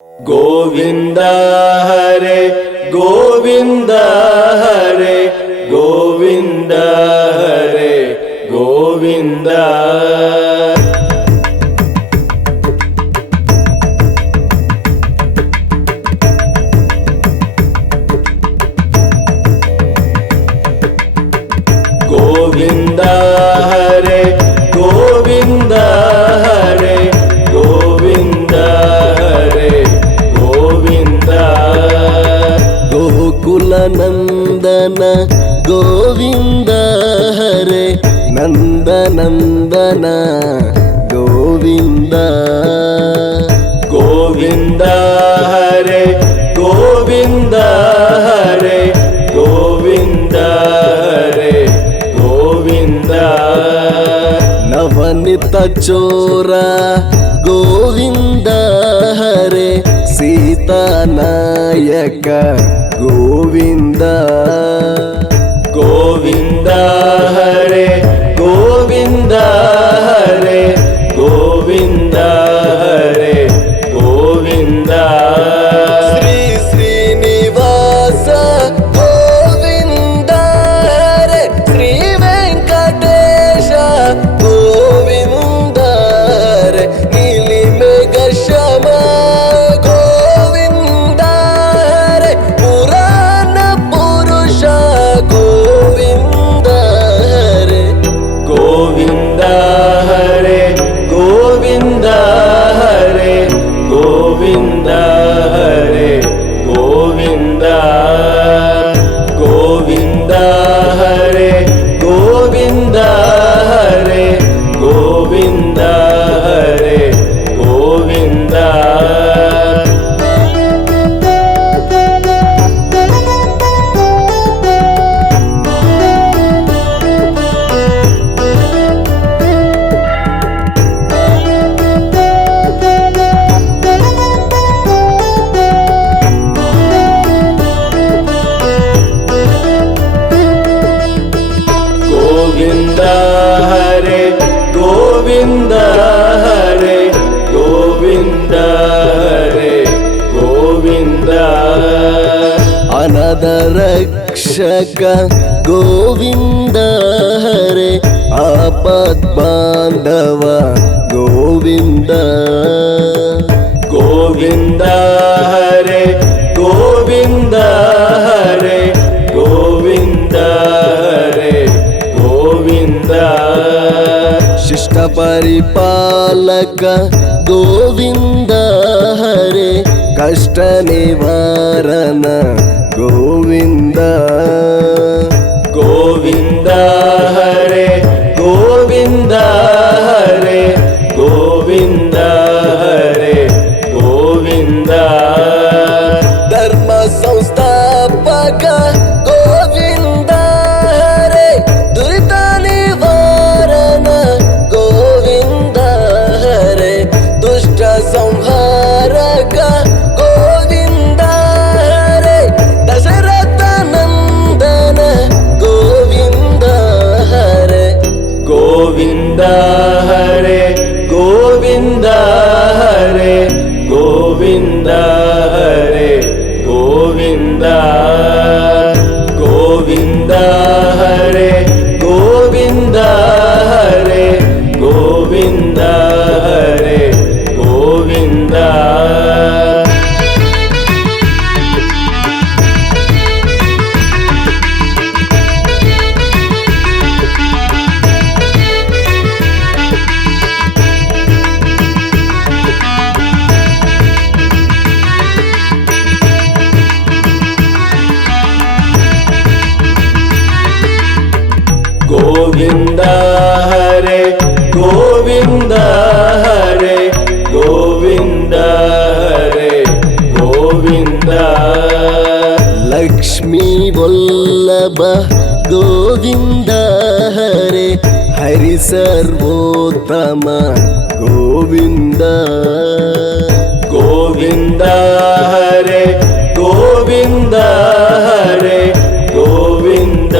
ಗೋವಿಂದ ಹರೆ ಗೋವಿಂದ ಹರೆ ಗೋವಿಂದ ಹರೆ ಗೋವಿಂದ. ಗೋವಿಂದ ಹರೆ ಗೋವಿಂದ ಹರೆ ಗೋವಿಂದ ಹರೆ ಗೋವಿಂದ. ಗೋಕುಲ ನಂದನ ಗೋವಿಂದ ಹರೆ ನಂದನಂದನ ಗೋವಿಂದ. ಗೋವಿಂದ ಹರೆ ಗೋವಿಂದ ಹರೆ ಗೋವಿಂದ ಹರೆ ಗೋವಿಂದ. ನವನಿತ ಚೋರ ಗೋವಿಂದ ಹರೆ ಸೀತಾನಾಯಕ ಗೋವಿಂದ. ಗೋವಿಂದ ಹರೆ ಗೋವಿಂದ ಹರೆ ಗೋವಿಂದ ಹರೆ ಗೋವಿಂದ. ಶ್ರೀ ಶ್ರೀನಿವಾಸ ಗೋವಿಂದ ಹರೆ ಶ್ರೀ ವೆಂಕಟೇಶ ಗೋವಿಂದ ಹರೆ ನೀಲಿಮೇಘ ಶಮ ಗೋವಿಂದ ಹರೆ ಪುರಾಣ ಪುರುಷ ಗೋವಿಂದ ಹರೆ. ಗೋವಿಂದ ಹರೆ ಗೋವಿಂದ ಹರೆ ಗೋವಿಂದ ಹರೆ ಗೋವಿಂದ. ಗೋವಿಂದ ಹರೆ ಗೋವಿಂದ ಹರೆ ಗೋವಿಂದ ಹರೆ ಗೋವಿಂದ. ಗೋವಿಂದ ಹರೆ ಗೋವಿಂದ ಹರೆ ಗೋವಿಂದ ಹರೆ ಗೋವಿಂದ. ಅನದ ರಕ್ಷಕ ಗೋವಿಂದ ಹರೆ ಆಪದ್ ಬಾಂಧವ ಗೋವಿಂದ. ಗೋವಿಂದ ಹರೆ ಗೋವಿಂದ ಹರೆ ಗೋವಿಂದ ಹರೆ ಗೋವಿಂದ. ಶಿಷ್ಟ ಪರಿಪಾಲಕ ಗೋವಿಂದ ಹರೆ ಕಷ್ಟ ನಿವಾರಣ ಗೋವಿಂದ. ಗೋವಿಂದ ಹರೆ ಗೋವಿಂದ ಹರೆ ಗೋವಿಂದ ಹರೆ ಗೋವಿಂದ. ಧರ್ಮ ಸಂಸ್ಥಾಪಕ ಗೋವಿಂದ ಹರೆ ದುರಿತ ನಿವಾರಣ ಗೋವಿಂದ ಹರೆ ದುಷ್ಟ ಸಂಹಾರಕ ಗೋವಿಂದ ಹರೆ ದಶರಥ ನಂದನ ಗೋವಿಂದ ಹರೆ. ಗೋವಿಂದ ಹರೆ ಗೋವಿಂದ ಹರೆ ಗೋವಿಂದ ಹರೆ ಗೋವಿಂದ. ಗೋವಿಂದ ಹರೆ ಗೋವಿಂದ ಹರೆ ಗೋವಿಂದ ಹರೆ ಗೋವಿಂದ. ಗೋವಿಂದ ಹರೆ ಗೋವಿಂದ ಹರೆ ಗೋವಿಂದ ಹರೆ ಗೋವಿಂದ. ಲಕ್ಷ್ಮೀ ವಲ್ಲಭ ಗೋವಿಂದ ಹರೆ ಹರಿ ಸರ್ವೋತ್ತಮ ಗೋವಿಂದ. ಗೋವಿಂದ ಹರೆ ಗೋವಿಂದ ಹರೆ ಗೋವಿಂದ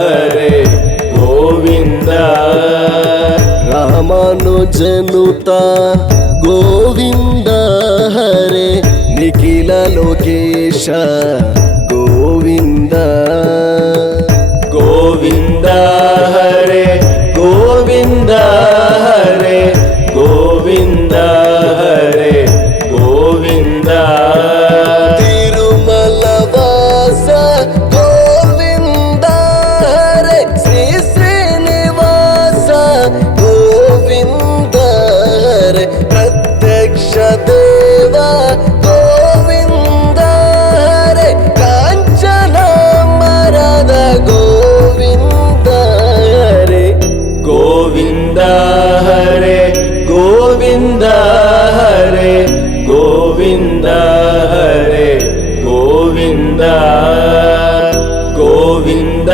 ಹರೆ ಗೋವಿಂದ. ರಾಮಾನುಜನುತ ಗೋವಿಂದ ಹರೆ ಲೋಕೇಶ ಗೋವಿಂದ ಗೋವಿಂದ ಹರೆ ಗೋವಿಂದ ಹರೆ ಗೋವಿಂದ ಹರೆ ಗೋವಿಂದ ತಿರುಮಲ ವಾಸ ಗೋವಿಂದ ಹರೆ ಶ್ರೀ ಶ್ರೀನಿವಾಸ ಗೋವಿಂದ ಹರೆ ಪ್ರತ್ಯಕ್ಷ ದೇವ ಗೋವಿಂದ ಹರೆ ಕಾಂಚನ ಮರದ ಗೋವಿಂದ ಹರೆ ಗೋವಿಂದ ಹರೆ ಗೋವಿಂದ ಹರೆ ಗೋವಿಂದ ಹರೆ ಗೋವಿಂದ ಗೋವಿಂದ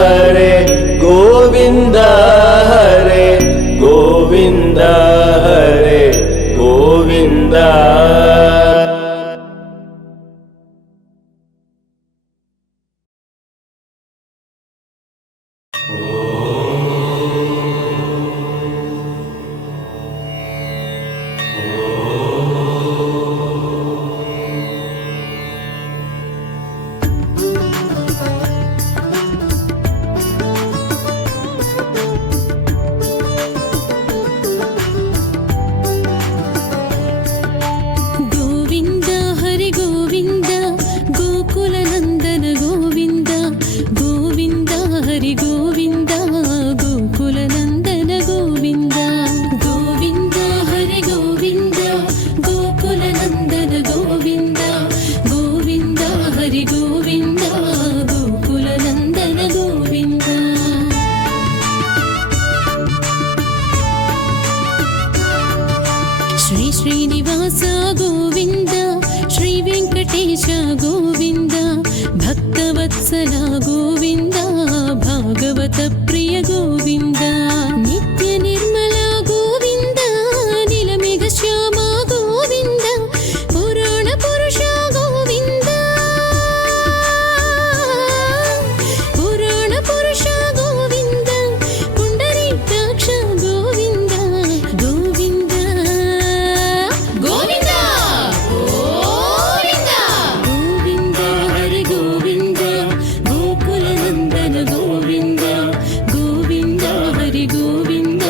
ಹರೆ ಗೋವಿಂದ ಹರೆ ಗೋವಿಂದ ಹರೆ ಗೋವಿಂದ ಗೋವಿಂದ ಹರಿ ಗೋವಿಂದ ಗೋಕುಲ ನಂದನ ಗೋವಿಂದ ಗೋವಿಂದ ಹರಿ ಗೋವಿಂದ ಗೋಕುಲ ನಂದನ ಗೋವಿಂದ ಗೋವಿಂದ ಹರಿ ಗೋವಿಂದ ಗೋಕುಲ ನಂದನ ಗೋವಿಂದ ಗೋವಿಂದ ಹರಿ ಗೋವಿಂದ ಗೋಕುಲ ನಂದನ ಗೋವಿಂದ ಶ್ರೀ ಶ್ರೀನಿವಾಸ ಗೋವಿಂದ ಶ್ರೀ ವೆಂಕಟೇಶ ಗೋವಿಂದ ಭಕ್ತವತ್ಸಲ ಗೋವಿಂದ ಭಾಗವತ ಪ್ರಿಯ ಗೋವಿಂದ ನಿತ್ಯ ನಿರ್ಮಲ ಗೋವಿಂದ ನೀಲಮೇಘ ಶ್ಯಾಮ ಗೋವಿಂದ ಪುರಾಣ ಪುರುಷ ಗೋವಿಂದ ಪುರಾಣ ಪುರುಷ ಗೋವಿಂದ ಪುಂಡರೀಕಾಕ್ಷ ಗೋವಿಂದ ಗೋವಿಂದ ಗೋವಿಂದ ಗೋವಿಂದ ಗೋವಿಂದ ಹರಿ ಗೋವಿಂದ ಗೋಕುಲ ನಂದನ ಗೋವಿಂದ ಗೋವಿಂದ ಹರಿ ಗೋವಿಂದ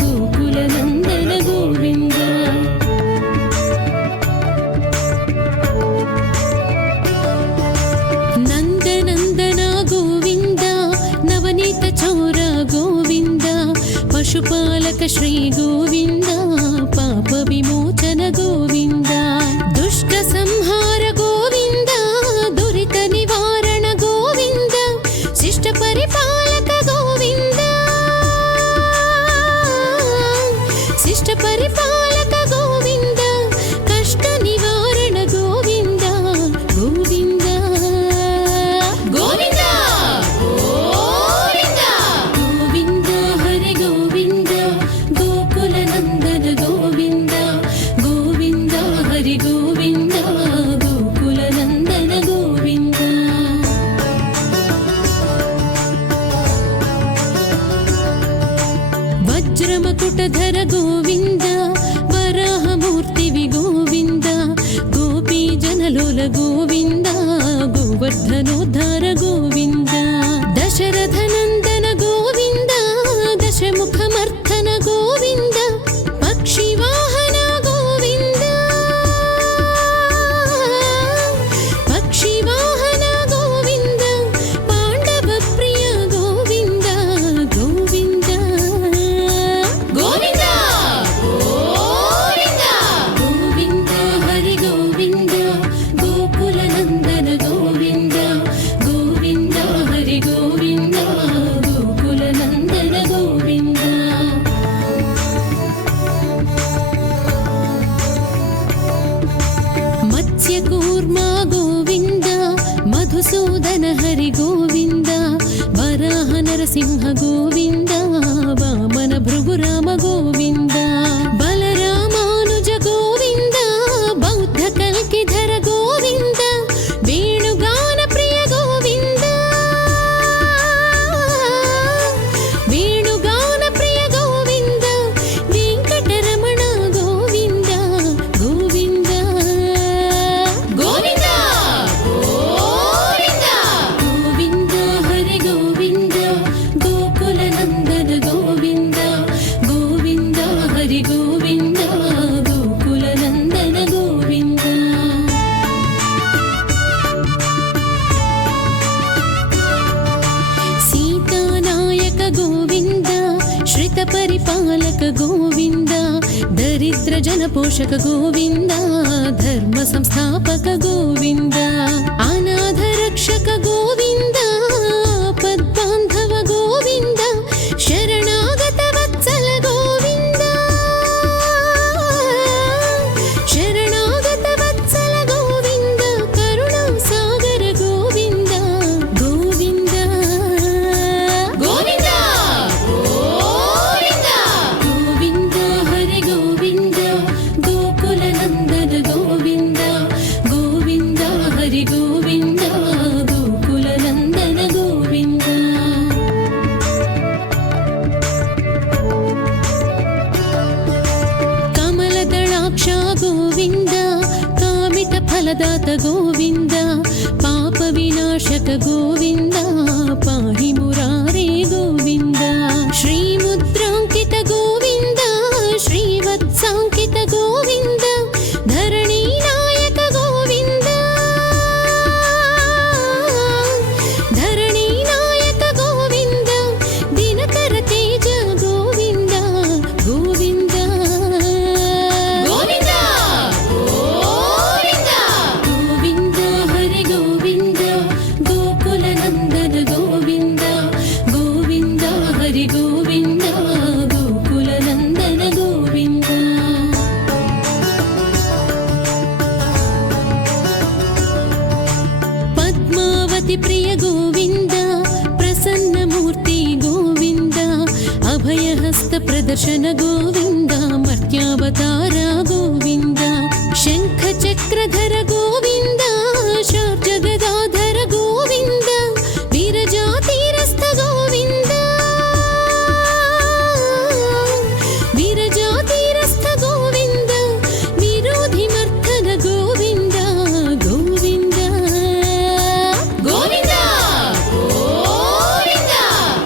ಗೋಕುಲ ನಂದನ ಗೋವಿಂದ ನಂದನಂದನ ಗೋವಿಂದ ನವನೀತ ಚೌರ ಗೋವಿಂದ ಪಶುಪಾಲಕ ಶ್ರೀ ಗೋವಿಂದ ಪಾಪ ವಿಮೋಚನ ಗೋವಿಂದ ದುಷ್ಟ ಸಂಹಾರ ಗೋವಿಂದ ದುರಿತ ನಿವಾರಣ ಗೋವಿಂದ ಶಿಷ್ಟ ಪರಿಪಾಲಕ ಗೋವಿಂದ ಶಿಷ್ಟ ಪರಿಪಾಲಕ ಗೋವಿಂದ ಕಷ್ಟ ನಿವಾರಣ ಗೋವಿಂದ ಗೋವಿಂದ ಗೋವಿಂದ ಗೋವಿಂದ ಗೋವಿಂದ ಹರಿ ಗೋವಿಂದ ಗೋಕುಲ ನಂದನ ಗೋವಿಂದ ಗೋವಿಂದ ಹರಿ ಗೋವಿಂದ ಗೋಕುಲ ನಂದನ ಗೋವಿಂದ ವಜ್ರಮಕುಟಧರ ಗೋವಿಂದ ವರಾಹಮೂರ್ತಿವಿ ಗೋವಿಂದ ಗೋಪಿ ಜನಲೋಲ ಗೋವಿಂದ ಗೋವರ್ಧನೋದ್ಧಾರ ಗೋವಿಂದ ದಶರಥ ನಂದನ ಗೋವಿಂದ ದಶಮುಖಮರ್ಥನ ಗೋವಿಂದ ಪಕ್ಷಿ ವಾಹನ ಗೋವಿಂದ ಪಕ್ಷಿ ವಾಹನ ಗೋವಿಂದ ಪಾಂಡವ ಪ್ರಿಯ ಗೋವಿಂದ ಗೋವಿಂದ ಗೋವಿಂದ ಗೋವಿಂದ ಗೋವಿಂದ ಹರಿ ಗೋವಿಂದ ಗೋಕುಲ ನಂದನ ಗೋವಿಂದ ಗೋವಿಂದ ಹರಿ ಗೋವಿಂದ ಗೋಕುಲ ನಂದನ ಗೋವಿಂದ ಮತ್ಸ್ಯಕೂರ್ಮ ಗೋವಿಂದ ಮಧುಸೂದನ ಹರಿ ಗೋವಿಂದ ವರಾಹ ನರಸಿಂಹ ಗೋವಿಂದ ವಾಮನ ಭೃಗುರಾಮ ಗೋವಿಂದ ಬಲರಾಮಾನುಜ ಗೋವಿಂದ ಬೌದ್ಧ ಕಲ್ಕಿಧರ ಗೋವಿಂದ ವೇಣುಗಾನ ಪ್ರಿಯ ಗೋವಿಂದ ವೇಣುಗಾನ ಪ್ರಿಯ ಗೋವಿಂದ ವೆಂಕಟರಮಣ ಗೋವಿಂದ ಗೋವಿಂದ ಗೋ ಜನ ಪೋಷಕ ಗೋವಿಂದ, ಧರ್ಮ ಸಂಸ್ಥಾಪಕ ಗೋವಿಂದ, ಅನಾಥ ರಕ್ಷಕ ಗೋವಿಂದ, ಪದ್ಬಾಂಧವ ಗೋವಿಂದ, ಶರಣಾಗತ ವತ್ಸಲ ಗೋವಿಂದ, ಶರಣಾಗತ ವತ್ಸಲ ಗೋವಿಂದ, ಕರುಣಾ ಸಾಗರ ಗೋವಿಂದ, ಗೋವಿಂದ ಗೋವಿಂದ ಗೋವಿಂದ ಗೋವಿಂದ ಹರಿ ಗೋವಿಂದ, ಗೋಕುಲ ನಂದನ ಗೋವಿಂದ, ಗೋವಿಂದ ಹರಿ ಗೋವಿಂದ, ಗೋಕುಲ ನಂದನ ಗೋವಿಂದ. ಕಮಲದಳಾಕ್ಷ ಗೋವಿಂದ, ಕಾಮಿತ ಫಲದಾತ ಗೋವಿಂದ, ಪಾಪ ವಿನಾಶಕ ಗೋವಿಂದ, ಪಾಹಿ ಮುರಾರೇ ಗೋವಿಂದ, ಶ್ರೀ ಮುದ್ರಾಂಕಿತ ಗೋವಿಂದ, ಶ್ರೀವತ್ಸಾಂಕಿತ ಗೋವಿಂದ, ಧರಣಿ ನಾಯಕ ಗೋವಿಂದ, ಧರಣಿ ನಾಯಕ ಗೋವಿಂದ, ದಿನಕರ ತೇಜ ಗೋವಿಂದ, ಗೋವಿಂದ ಗೋವಿಂದ ಗೋವಿಂದ ಗೋವಿಂದ ಹರಿ ಗೋವಿಂದ, ಗೋಕುಲ ನಂದನ ಗೋವಿಂದ, ಗೋವಿಂದ ಹರಿ ಗೋವಿಂದ, ಗೋಕುಲ ನಂದನ ಗೋವಿಂದ. ಪದ್ಮಾವತಿ ಪ್ರಿಯ ಗೋವಿಂದ, ಪ್ರಸನ್ನ ಮೂರ್ತಿ ಗೋವಿಂದ, ಅಭಯಹಸ್ತ ಪ್ರದರ್ಶನ ಗೋವಿಂದ, ಮರ್ತ್ಯಾವತಾರ ಗೋವಿಂದ, ಶಂಖ ಚಕ್ರಧರ ಗೋವಿಂದ, ಶಾರ್ಜ ಗದಾಧರ ಗೋವಿಂದ, ವೀರಜಾತಿರಸ್ಥ ಗೋವಿಂದ, ವೀರಜಾತಿರಸ್ಥ ಗೋವಿಂದ, ವಿರೋಧಿ ಮರ್ಥನ ಗೋವಿಂದ, ಗೋವಿಂದ ಗೋವಿಂದ ಗೋವಿಂದ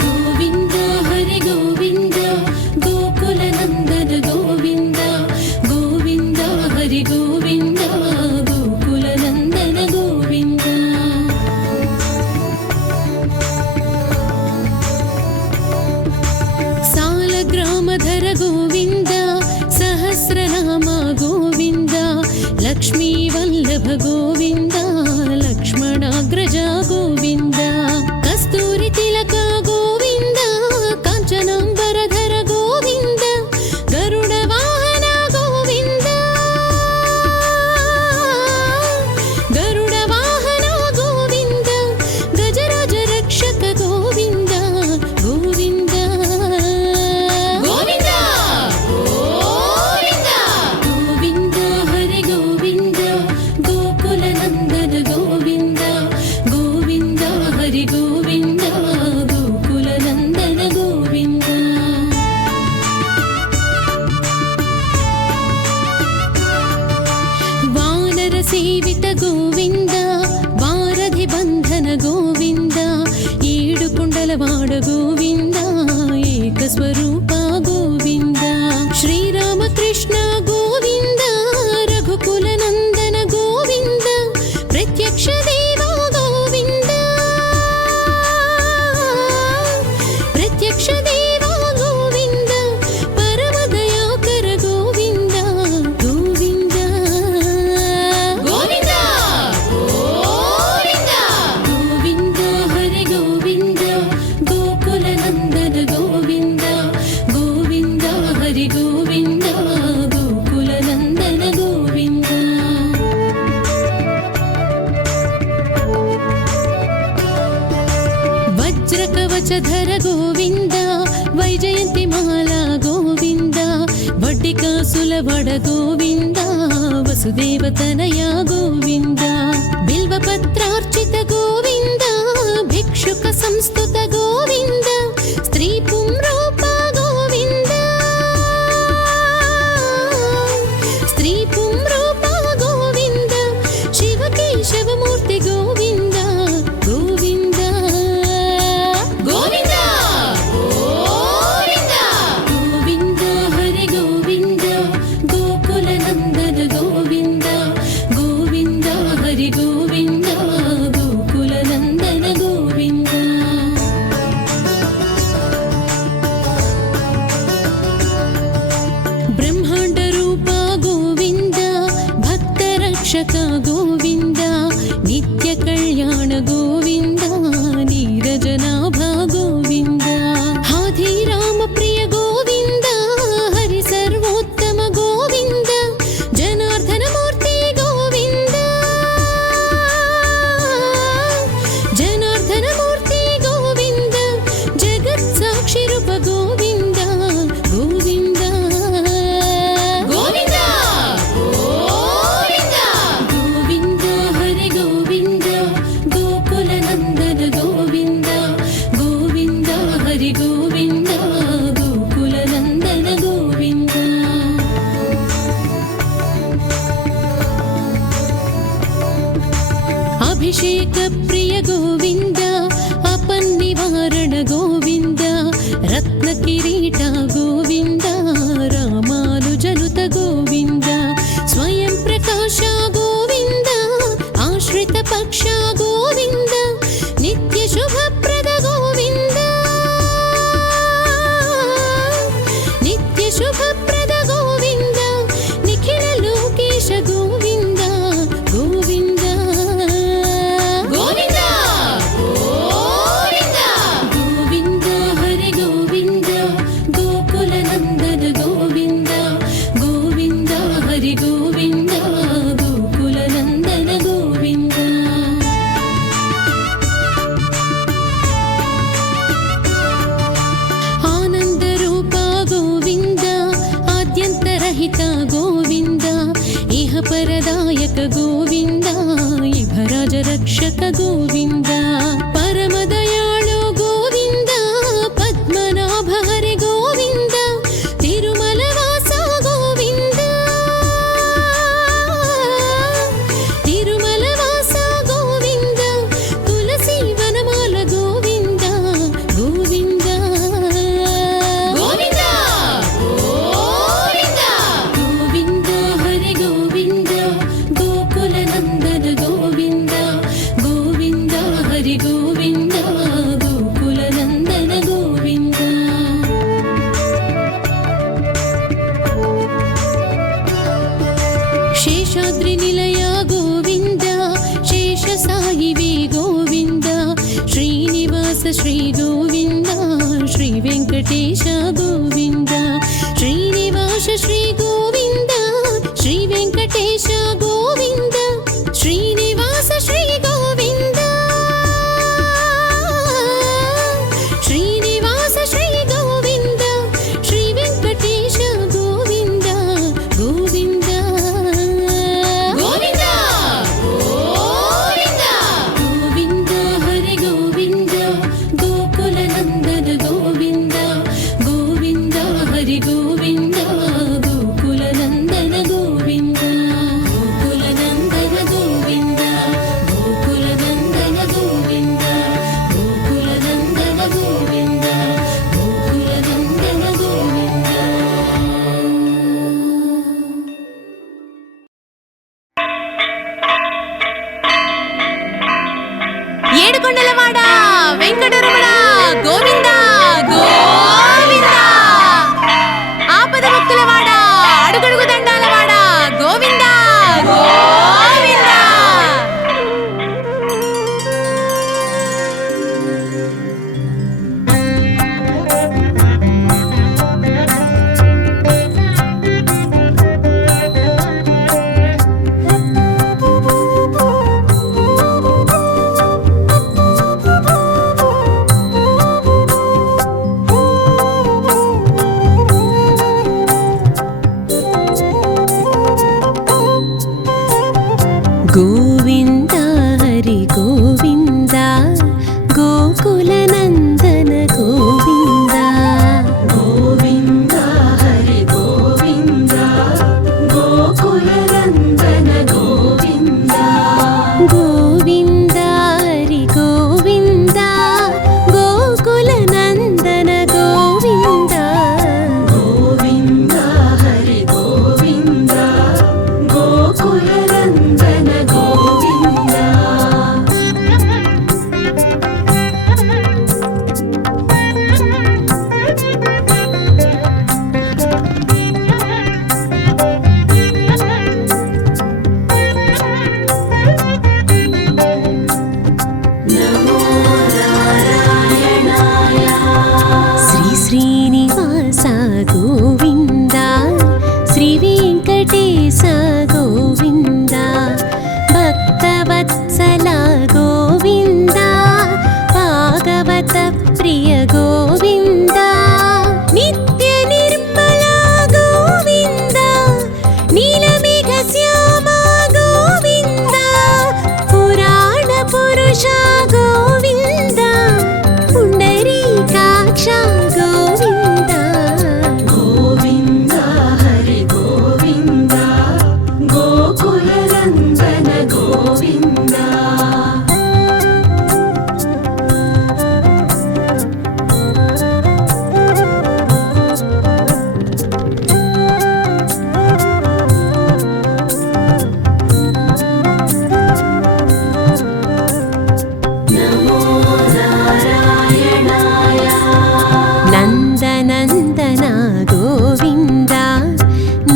ಗೋವಿಂದ ಹರಿ ಗೋವಿಂದ, ಗೋಕುಲ ನಂದನ ಗೋವಿಂದ, ಗೋವಿಂದ ಹರಿ ಗೋವಿಂದ, ಗೋಕುಲ ನಂದನ ಗೋವಿಂದ. ಸಾಲಗ್ರಾಮಧರ ಗೋವಿಂದ, ಸಹಸ್ರನಾಮ ಗೋವಿಂದ, ಲಕ್ಷ್ಮೀ ವಲ್ಲಭ ಗೋವಿಂದ, ಲಕ್ಷ್ಮಣಾಗ್ರಜ ಗೋವಿಂದ, ಕಸ್ತೂರಿ ತಿಲಕ ಗೋವಿಂದ, ಕಾಂಚನಾಂಬರಧರ ಗೋವಿಂದ, ಗರುಡ ವಾಹನ ಗೋವಿಂದ, ಗರುಡ ವಾಹನ ಗೋವಿಂದ, ಗಜರಾಜ ರಕ್ಷಕ ಗೋವಿಂದ, ಗೋವಿಂದ ಗೋವಿಂದ ಗೋವಿಂದ ಗೋವಿಂದ ಹರಿ ಗೋವಿಂದ, ಗೋಕುಲ ನಂದನ ಗೋವಿಂದ, ಗೋವಿಂದ ಹರಿ ಗೋವಿಂದ, ಗೋಕುಲ ನಂದನ ಗೋವಿಂದ. ವಾನರ ಸೇವಿತ ಗೋವಿಂದ, ವಾರಧಿ ಬಂಧನ ಗೋವಿಂದ, ಏಳು ಕುಂಡಲವಾಡ ಗೋವಿಂದ, ಏಕ ಸ್ವರೂಪ ಗೋವಿಂದ, ಶ್ರೀರಾಮಕೃಷ್ಣ ಗೋವಿಂದ, ರಘುಕುಲ ನಂದನ ಗೋವಿಂದ, ಪ್ರತ್ಯಕ್ಷ ದೇವ ಗೋವಿಂದ, ಪ್ರತ್ಯಕ್ಷ ದೇವ ಗೋವಿಂದ, ಪರಮ ದಯಾಕರ ಗೋವಿಂದ, ಗೋವಿಂದ ಗೋವಿಂದ ಗೋವಿಂದ ಗೋವಿಂದ ಹರಿ ಗೋವಿಂದ, ಗೋಕುಲ ನಂದನ ಗೋವಿಂದ, ಗೋವಿಂದ ಹರಿ ಗೋವಿಂದ, ಗೋಕುಲ ನಂದನ ಗೋವಿಂದ. ವಜ್ರ ಕವಚಧರ ಗೋವಿಂದ, ವೈಜಯಂತಿ ಮಾಲಾ ಗೋವಿಂದ, ವಡ್ಡಿಕಾ ಸುಲವಡ ಗೋವಿಂದ, ವಸುದೇವ ತನಯ ಗೋವಿಂದ, ಬಿಲ್ವಪತ್ರಾರ್ಚಿತ ಗೋವಿಂದ, ಭಿಕ್ಷುಕ ಸಂಸ್ತುತ ಗೋವಿಂದ, ಸ್ತ್ರೀ ಪುಂರೂಪ ಗೋವಿಂದ, ಸ್ತ್ರೀ ಪುಂರೂಪ ಗೋವಿಂದ, ಶಿವಕೇಶವಮೂರ್ತಿ ಗೋವಿಂದ, ಗೋವಿಂದ ಗೋವಿಂದ ಗೋವಿಂದ ಗೋವಿಂದ ಹರಿ ಗೋವಿಂದ, ಗೋಕುಲ ನಂದನ ಗೋವಿಂದ, ಗೋವಿಂದ ರಕ್ಷಕ ಗೋವಿಂದ, ನಿತ್ಯ ಕಲ್ಯಾಣ ಗೋವಿಂದ, ನೀರಜನಾಭ ಗೋವಿಂದ, ಹಾದಿರಾಮ ಪ್ರಿಯ ಗೋವಿಂದ, ಹರಿ ಸರ್ವೋತ್ತಮ ಗೋವಿಂದ, ಜನಾರ್ದನ ಮೂರ್ತಿ ಗೋವಿಂದ, ಜನಾರ್ದನ ಮೂರ್ತಿ ಗೋವಿಂದ, ಜಗತ್ ಸಾಕ್ಷಿ ರೂಪ ಗೋವಿಂದ, ಗೋವಿಂದ ಗೋವಿಂದ ಗೋವಿಂದ ಗೋವಿಂದ ಹರಿ ಗೋವಿಂದ, ಗೋಕುಲ ನಂದನ ಗೋವಿಂದ, ಗೋವಿಂದ ಹರಿ ಗೋವಿಂದ, ಗೋಕುಲ ನಂದನ ಗೋವಿಂದ. ಅಭಿಷೇಕ ಪ್ರಿಯ ಗೋವಿಂದ, ಅಪನ್ನಿವಾರಣ ಗೋವಿಂದ, ರತ್ನ ಕಿರೀಟ ಗೋವಿಂದ, ರಾಮಾನುಜನುತ ಗೋವಿಂದ, ಸ್ವಯಂ ಪ್ರಕಾಶ ಗೋವಿಂದ, ಆಶ್ರಿತ ಪಕ್ಷ ಗೋವಿಂದ, ನಿತ್ಯ ಶುಭಪ್ರದ ಗೋವಿಂದ, ನಿತ್ಯ ಶುಭಪ್ರದ ಗೋವಿಂದ, ನಿಖಿಲ ಲೋಕೇಶ ಗೋವಿಂದ, ಗೋವಿಂದ ಗೋವಿಂದ ಗೋವಿಂದ ಗೋವಿಂದ ಹರಿ ಗೋವಿಂದ, ಗೋಕುಲ ನಂದನ ಗೋವಿಂದ, ಗೋವಿಂದ ಹರಿ ಗೋವಿಂದ, ಗೋಕುಲ ನಂದನ ಗೋವಿಂದ. ಆನಂದ ರೂಪ ಗೋವಿಂದ, ಆದ್ಯಂತರಹಿತ ಗೋವಿಂದ, ಇಹ ಪರದಾಯಕ ಗೋವಿಂದ, ಇಭರಾಜ ರಕ್ಷಕ ಗೋವಿಂದ, ಪರಮ ದಯಾಳು ಗೋವಿಂದ, ಪದ್ಮನಾಭ ಹರಿ ಗೋವಿಂದ, ತಿರುಮಲ ವಾಸ ಗೋವಿಂದ, ತಿರುಮಲ ವಾಸ ಗೋವಿಂದ, ತುಳಸಿ ವನಮಾಲ ಗೋವಿಂದ, ಗೋವಿಂದ ಗೋವಿಂದ ಗೋವಿಂದ ಗೋವಿಂದ ಹರಿ ಗೋವಿಂದ, ಗೋಕುಲ ನಂದನ ಗೋವಿಂದ, ಗೋವಿಂದ ಹರಿ ಗೋವಿಂದ, ಗೋಕುಲ ನಂದನ ಗೋವಿಂದ. ಶೇಷಾದ್ರಿ ನಿಲಯ ಗೋವಿಂದ, ಶೇಷ ಸಾಯಿವಿ ಗೋವಿಂದ, ಶ್ರೀನಿವಾಸ ಶ್ರೀ ಗೋವಿಂದ, ಶ್ರೀ ವೆಂಕಟೇಶ ಗೋವಿಂದ, ಶ್ರೀನಿವಾಸ ಶ್ರೀ ಗೋವಿಂದ, ಶ್ರೀ ವೆಂಕಟೇಶ ಗೋವಿಂದ, ಶ್ರೀನಿವಾಸ ಶ್ರೀ ಗೋವಿಂದ, ಶ್ರೀನಿವಾಸ ಶ್ರೀ ಗೋವಿಂದ, ಶ್ರೀ ವೆಂಕಟೇಶ ಗೋವಿಂದ, ಗೋವಿಂದ ಗೋವಿಂದ ಗೋವಿಂದ ಗೋವಿಂದ ಹರಿ ಗೋವಿಂದ, ಗೋಕುಲ ನಂದನ ಗೋವಿಂದ, ಗೋವಿಂದ ಹರಿ ಗೋವಿಂದ, ಗೋಕುಲ ನಂದನ ಗೋವಿಂದ, ಗೋಕುಲ ನಂದನ ಗೋವಿಂದ, ಗೋಕುಲ ನಂದನ ಗೋವಿಂದ, ಗೋಕುಲ ನಂದನ ಗೋವಿಂದ, ಗೋಕುಲ ನಂದನ ಗೋವಿಂದ. ఏడుకొండలవాడ వెంకటరమణ గోవింద గోవింద, ఆపద భక్తులవాడ అడుగడుగు దండాలవాడ గోవింద గోవింద. ಗೋವಿಂದ ಹರಿ ಗೋವಿಂದ, ಗೋಕುಲ ನಂದನ ಗೋವಿಂದ, ಗೋವಿಂದ ಹರಿ ಗೋವಿಂದ, ಗೋಕುಲ ನಂದನ ಗೋವಿಂದ, ಗೋವಿಂದ ಹರಿ ಗೋವಿಂದ, ಗೋಕುಲ ನಂದನ ಗೋವಿಂದ, ಗೋವಿಂದ ಹರಿ ಗೋವಿಂದ, ಗೋಕುಲ ನಂದನ ಗೋವಿಂದ. గోవింద నందనందన గోవింద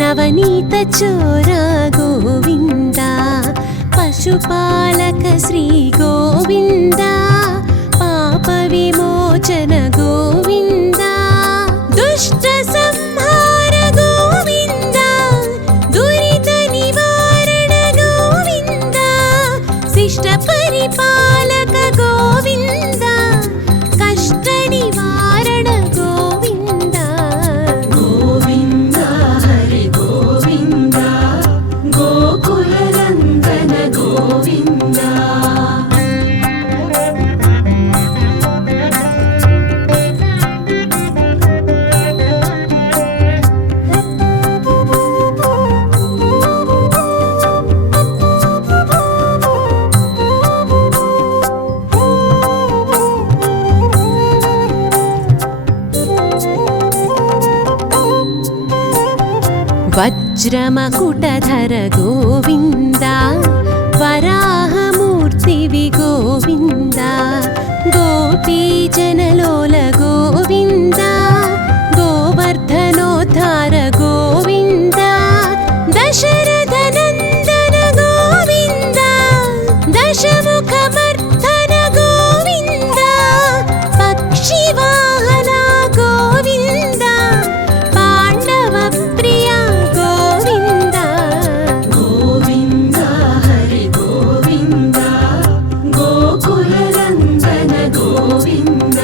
నవనీత చోర గోవింద పశుపాలక శ్రీ గోవింద పాప విమోచన గోవింద దుష్ట సంహార గోవింద దురిత నివారణ గోవింద శిష్ట పరిపాలక గోవింద కష్ట నివారణ గోవింద గోవింద హరి గోవింద గోకుల నందన గోవింద వజ్రమకుటధర గోవింద వరాహమూర్తివి గోవింద గోపీజనలోల గోవింద గోవర్ధనోద్ధార గోవింద దశరథ నందన గోవింద దశముఖమర్ధన గోవింద పక్షివాహన గోవింద పాండవ ప్రియ గోవింద గోవింద హరి గోవింద గోకుల నందన గోవింద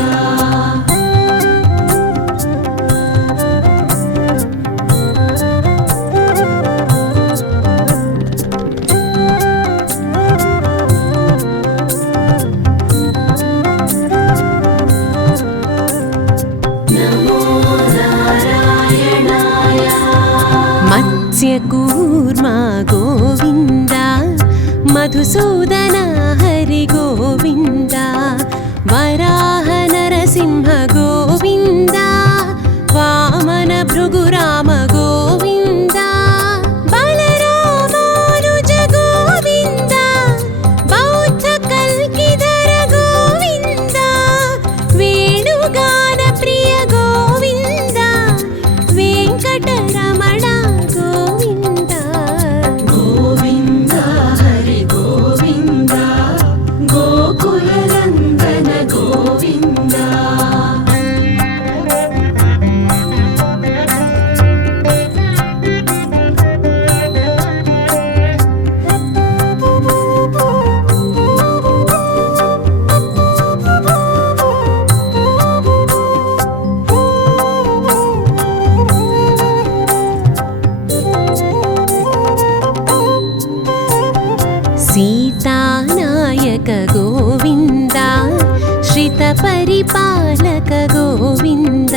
మత్స్యకూర్మా గోవింద మధుసూదన హరి గోవింద వరాహ నరసింహ గోవింద వామన భృగురామ గోవింద బలరామానుజ గోవింద బౌద్ధ కల్కిధర గోవింద వేణుగాన ప్రియ గోవింద వెంకటరమణ గోవింద గోవింద హరి గోవింద గోకుల నందన గోవింద సీతానాయక గోవింద శ్రిత పరిపాలక గోవింద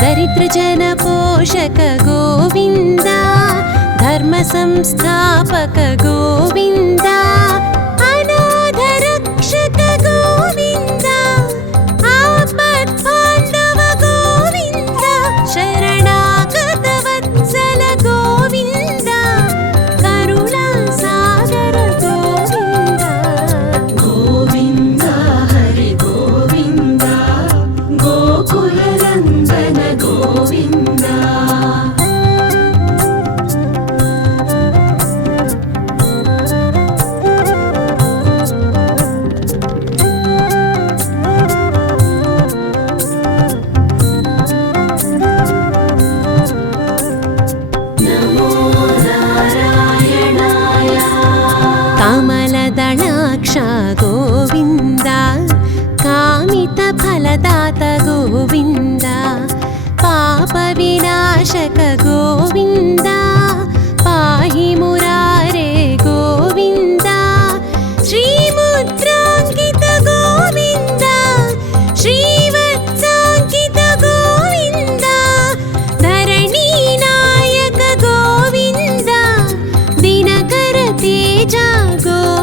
దరిద్ర జన పోషక గోవింద ధర్మ సంస్థాపక గోవింద అనాథ రక్షక గోవింద ఆపద్బాంధవ గోవింద శరణాగత వత్సల గోవింద కరుణా సాగర గోవింద గోవింద హరి గోవింద గోకుల నందన గోవింద కమలదళాక్ష గోవింద కామిత ఫలదాత గోవింద పాప వినాశక గోవింద పాహి మురారే గోవింద శ్రీముద్రాంకిత గోవింద శ్రీవత్సాంకిత గోవింద ధరణీ నాయక గోవింద దినకర తేజ గోవింద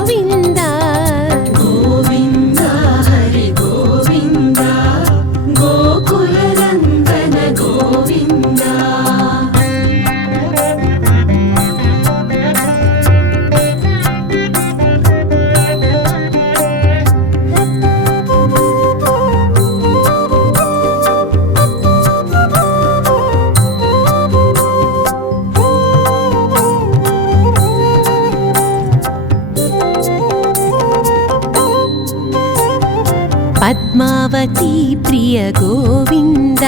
పద్మావతి ప్రియ గోవింద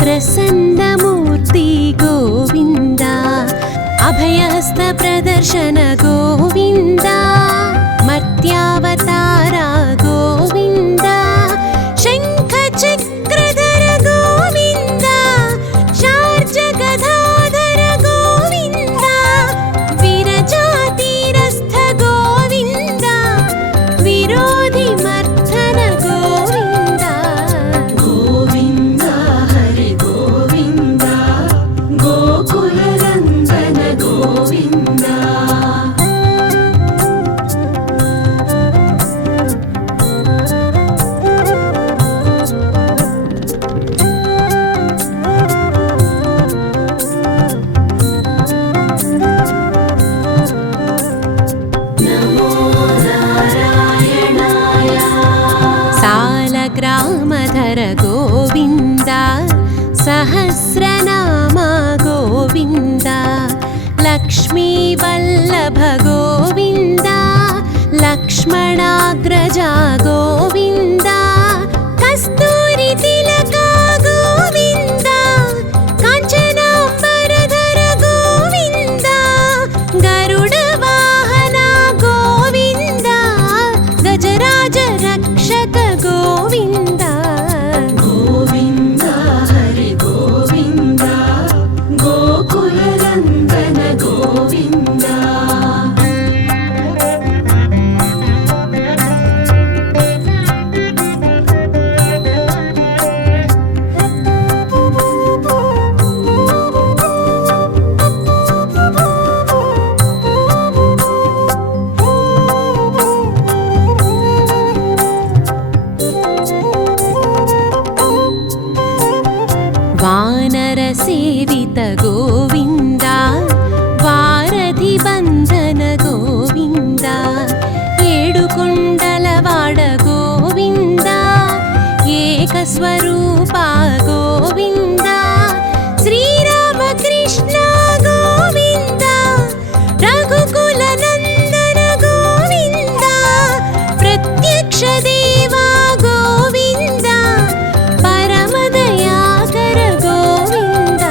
ప్రసన్నమూర్తి గోవింద అభయహస్త ప్రదర్శన గోవింద మర్త్యావతార గోవింద శంఖ చక్రధర గోవింద శార్జ గదాధర గోవింద విరజాతిరస్థ గోవింద విరోధి మర్ధన గోవింద గోవింద హరి గోవింద గోకుల నందన గోవింద సాలగ్రామధర గోవింద సహస్రనామ గోవింద లక్ష్మీ వల్లభ గోవింద లక్ష్మణాగ్రజ గోవింద కస్తూరి తిలక గోవింద కాంచనాంబరధర గోవింద గరుడ వాహన గోవింద గజరాజ రక్షక గోవింద గోవింద హరి గోవింద గోకుల నందన గోవింద వానర సేవిత గోవింద వారధి బంధన గోవింద ఏడుకొండలవాడ గోవింద ఏకస్వరూప గోవింద శ్రీరామకృష్ణ గోవింద రఘుకుల నందన గోవింద ప్రత్యక్ష దేవా గోవింద పరమదయాకర గోవింద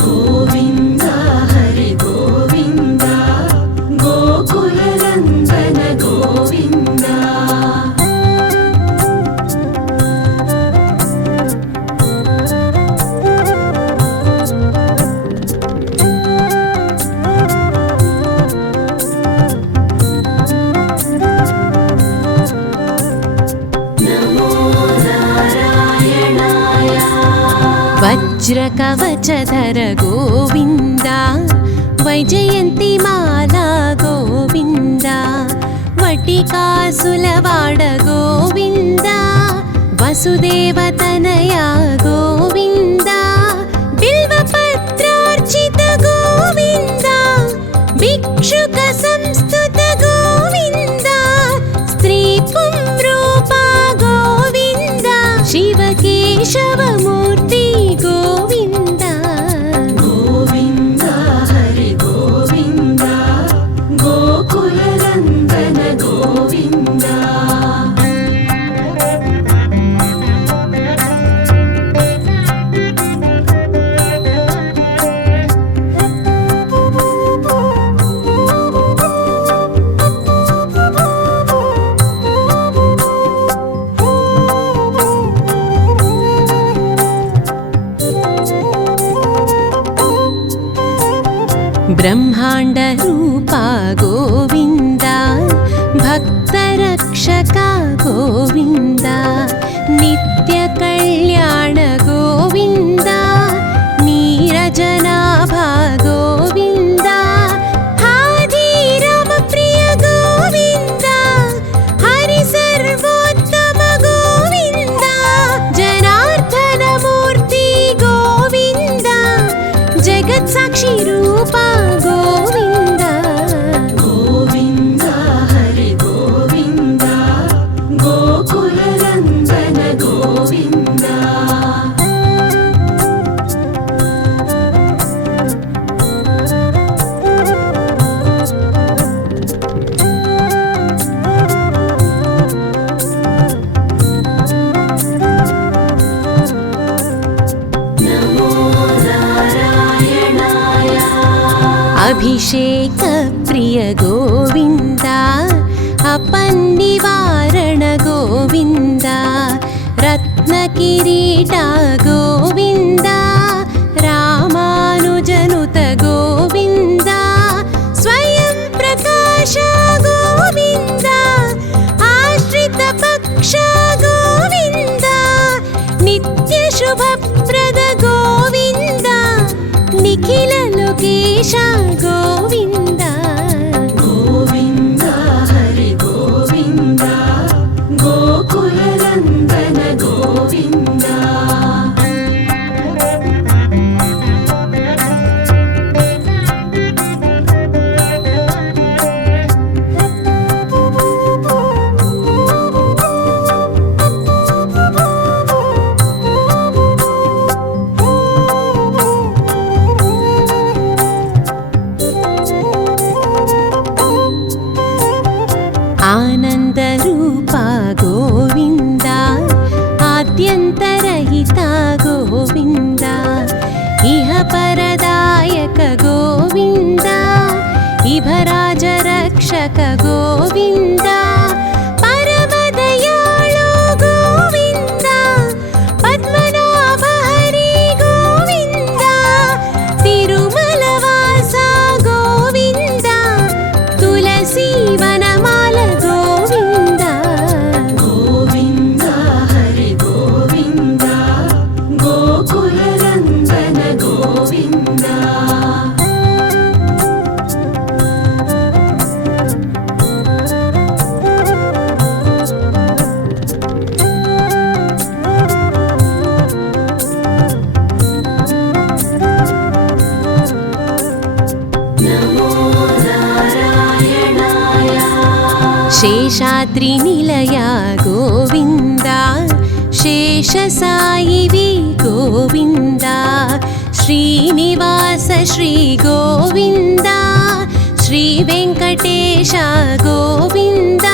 గోవింద హరి గోవింద గోకుల నందన గోవింద వజ్రకవచధర గోవింద వైజయంతి మాలా గోవింద వటికాసులవాడ గోవింద వసుదేవతనయ గోవింద బిల్వపత్రార్చిత గోవింద భిక్షుక సంస్థుత గోవింద స్త్రీ పుంరూప గోవింద శివకేశవమూర్తి గోవింద గోవింద హరి గోవింద గోకుల నందన గోవింద బ్రహ్మాండ రూప గోవింద భక్తరక్షక గోవింద నిత్య కళ్యాణ గోవింద నీరజనాభ గోవింద హాదిరామ ప్రియ గోవింద హరి సర్వోత్తమ గోవింద జనార్దన మూర్తి గోవింద జగత్ సాక్షి రూప గోవింద अभिषेक प्रिय गोविन्द अपन्निवारण गोविन्द रत्नकिरीट गोविन्द रामानुजनुत गोविन्द स्वयं प्रकाश गोविन्द आश्रित पक्ष गोविन्द नित्य शुभप्रद गोविन्द निखिल लोकेश गोविन्द गोविन्द हरि गोविन्द गोकुलनन्दन गोविन्द आनन्दरूपा गोविन्द आद्यन्तरहिता गोविन्द इह परदायक गोविन्द इभराजरक्षक गोविन्द परमदयाळु गोविन्द पद्मनाभ हरि गोविन्द तिरुमलवास गोविन्द तुलसीवनमाल गोविन्द गोविन्द हरि गोविन्द गोकुलनन्दन गोविन्द नमो नारायणाय शेषाद्रिनिलया गोविन्द शेषसायिवी गोविन्द श्रीनिवास श्री गोविन्द श्रीवेङ्कटेश गोविन्द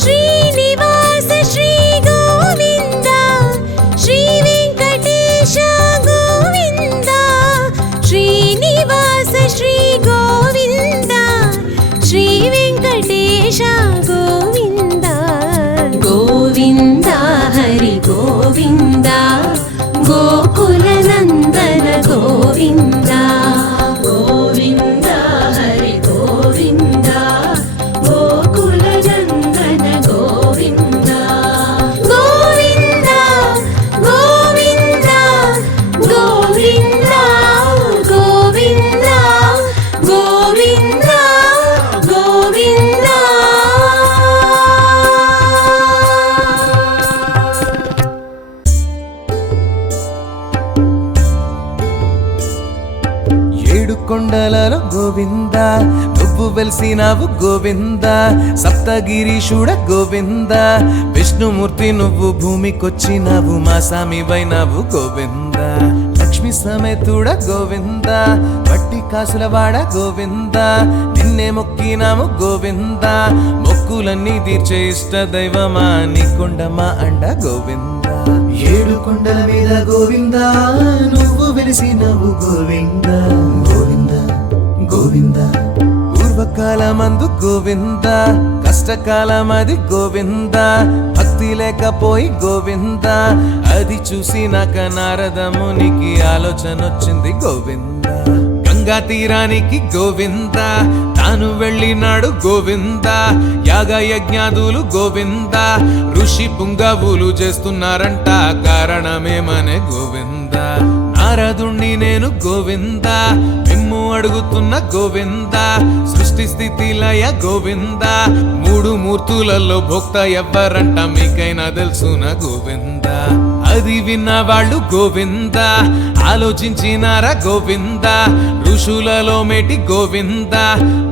श्रीनिवास श्री गोविन्द श्रीवेङ्कटेश गोविन्द श्रीनिवास श्री गोविन्द श्रीवेङ्कटेश गोविन्द गोविन्द हरि गोविन्द गोकुलनन्दन गोविन्द गोविन्द हरि गोविन्द गोकुलनन्दन गोविन्द गोविन्द गोविन्द गोविन्द गोविन्द गोविन्द गोविन्द ఏడు కొండలలో గోవింద నువ్వు వెలిసినావు గోవింద సప్తగిరీశుడ గోవింద విష్ణుమూర్తి నువ్వు భూమికొచ్చినావు మా సామివైనావు గోవింద లక్ష్మి సమేతుడ గోవింద వట్టి కాసులవాడ గోవింద నిన్నే మొక్కినాము గోవింద మొక్కులన్నీ తీర్చే ఇష్ట దైవమా నీ కొండమా అండ గోవింద ఏడు కొండల మీద గోవింద నువ్వు వెలిసినావు గోవింద గోవింద గోవింద పూర్వకాలమందు గోవింద కష్టకాలమది గోవింద భక్తి లేకపోయి గోవింద అది చూసి నాక నారద మునికి ఆలోచన వచ్చింది గోవింద గంగా తీరానికి గోవింద తాను వెళ్ళినాడు గోవింద యాగ యజ్ఞాదులు గోవింద ఋషి పుంగవులు చేస్తున్నారంట కారణమేమనే గోవింద నారదుణ్ణి నేను గోవింద మిమ్ము అడుగుతున్న గోవింద సృష్టి స్థితి లయ గోవింద మూడు మూర్తులలో భోక్త ఎవ్వరంట మీకైనా తెలుసున గోవింద అది విన్న వాళ్ళు గోవింద ఆలోచించినారా గోవింద ఋషులలో మేటి గోవింద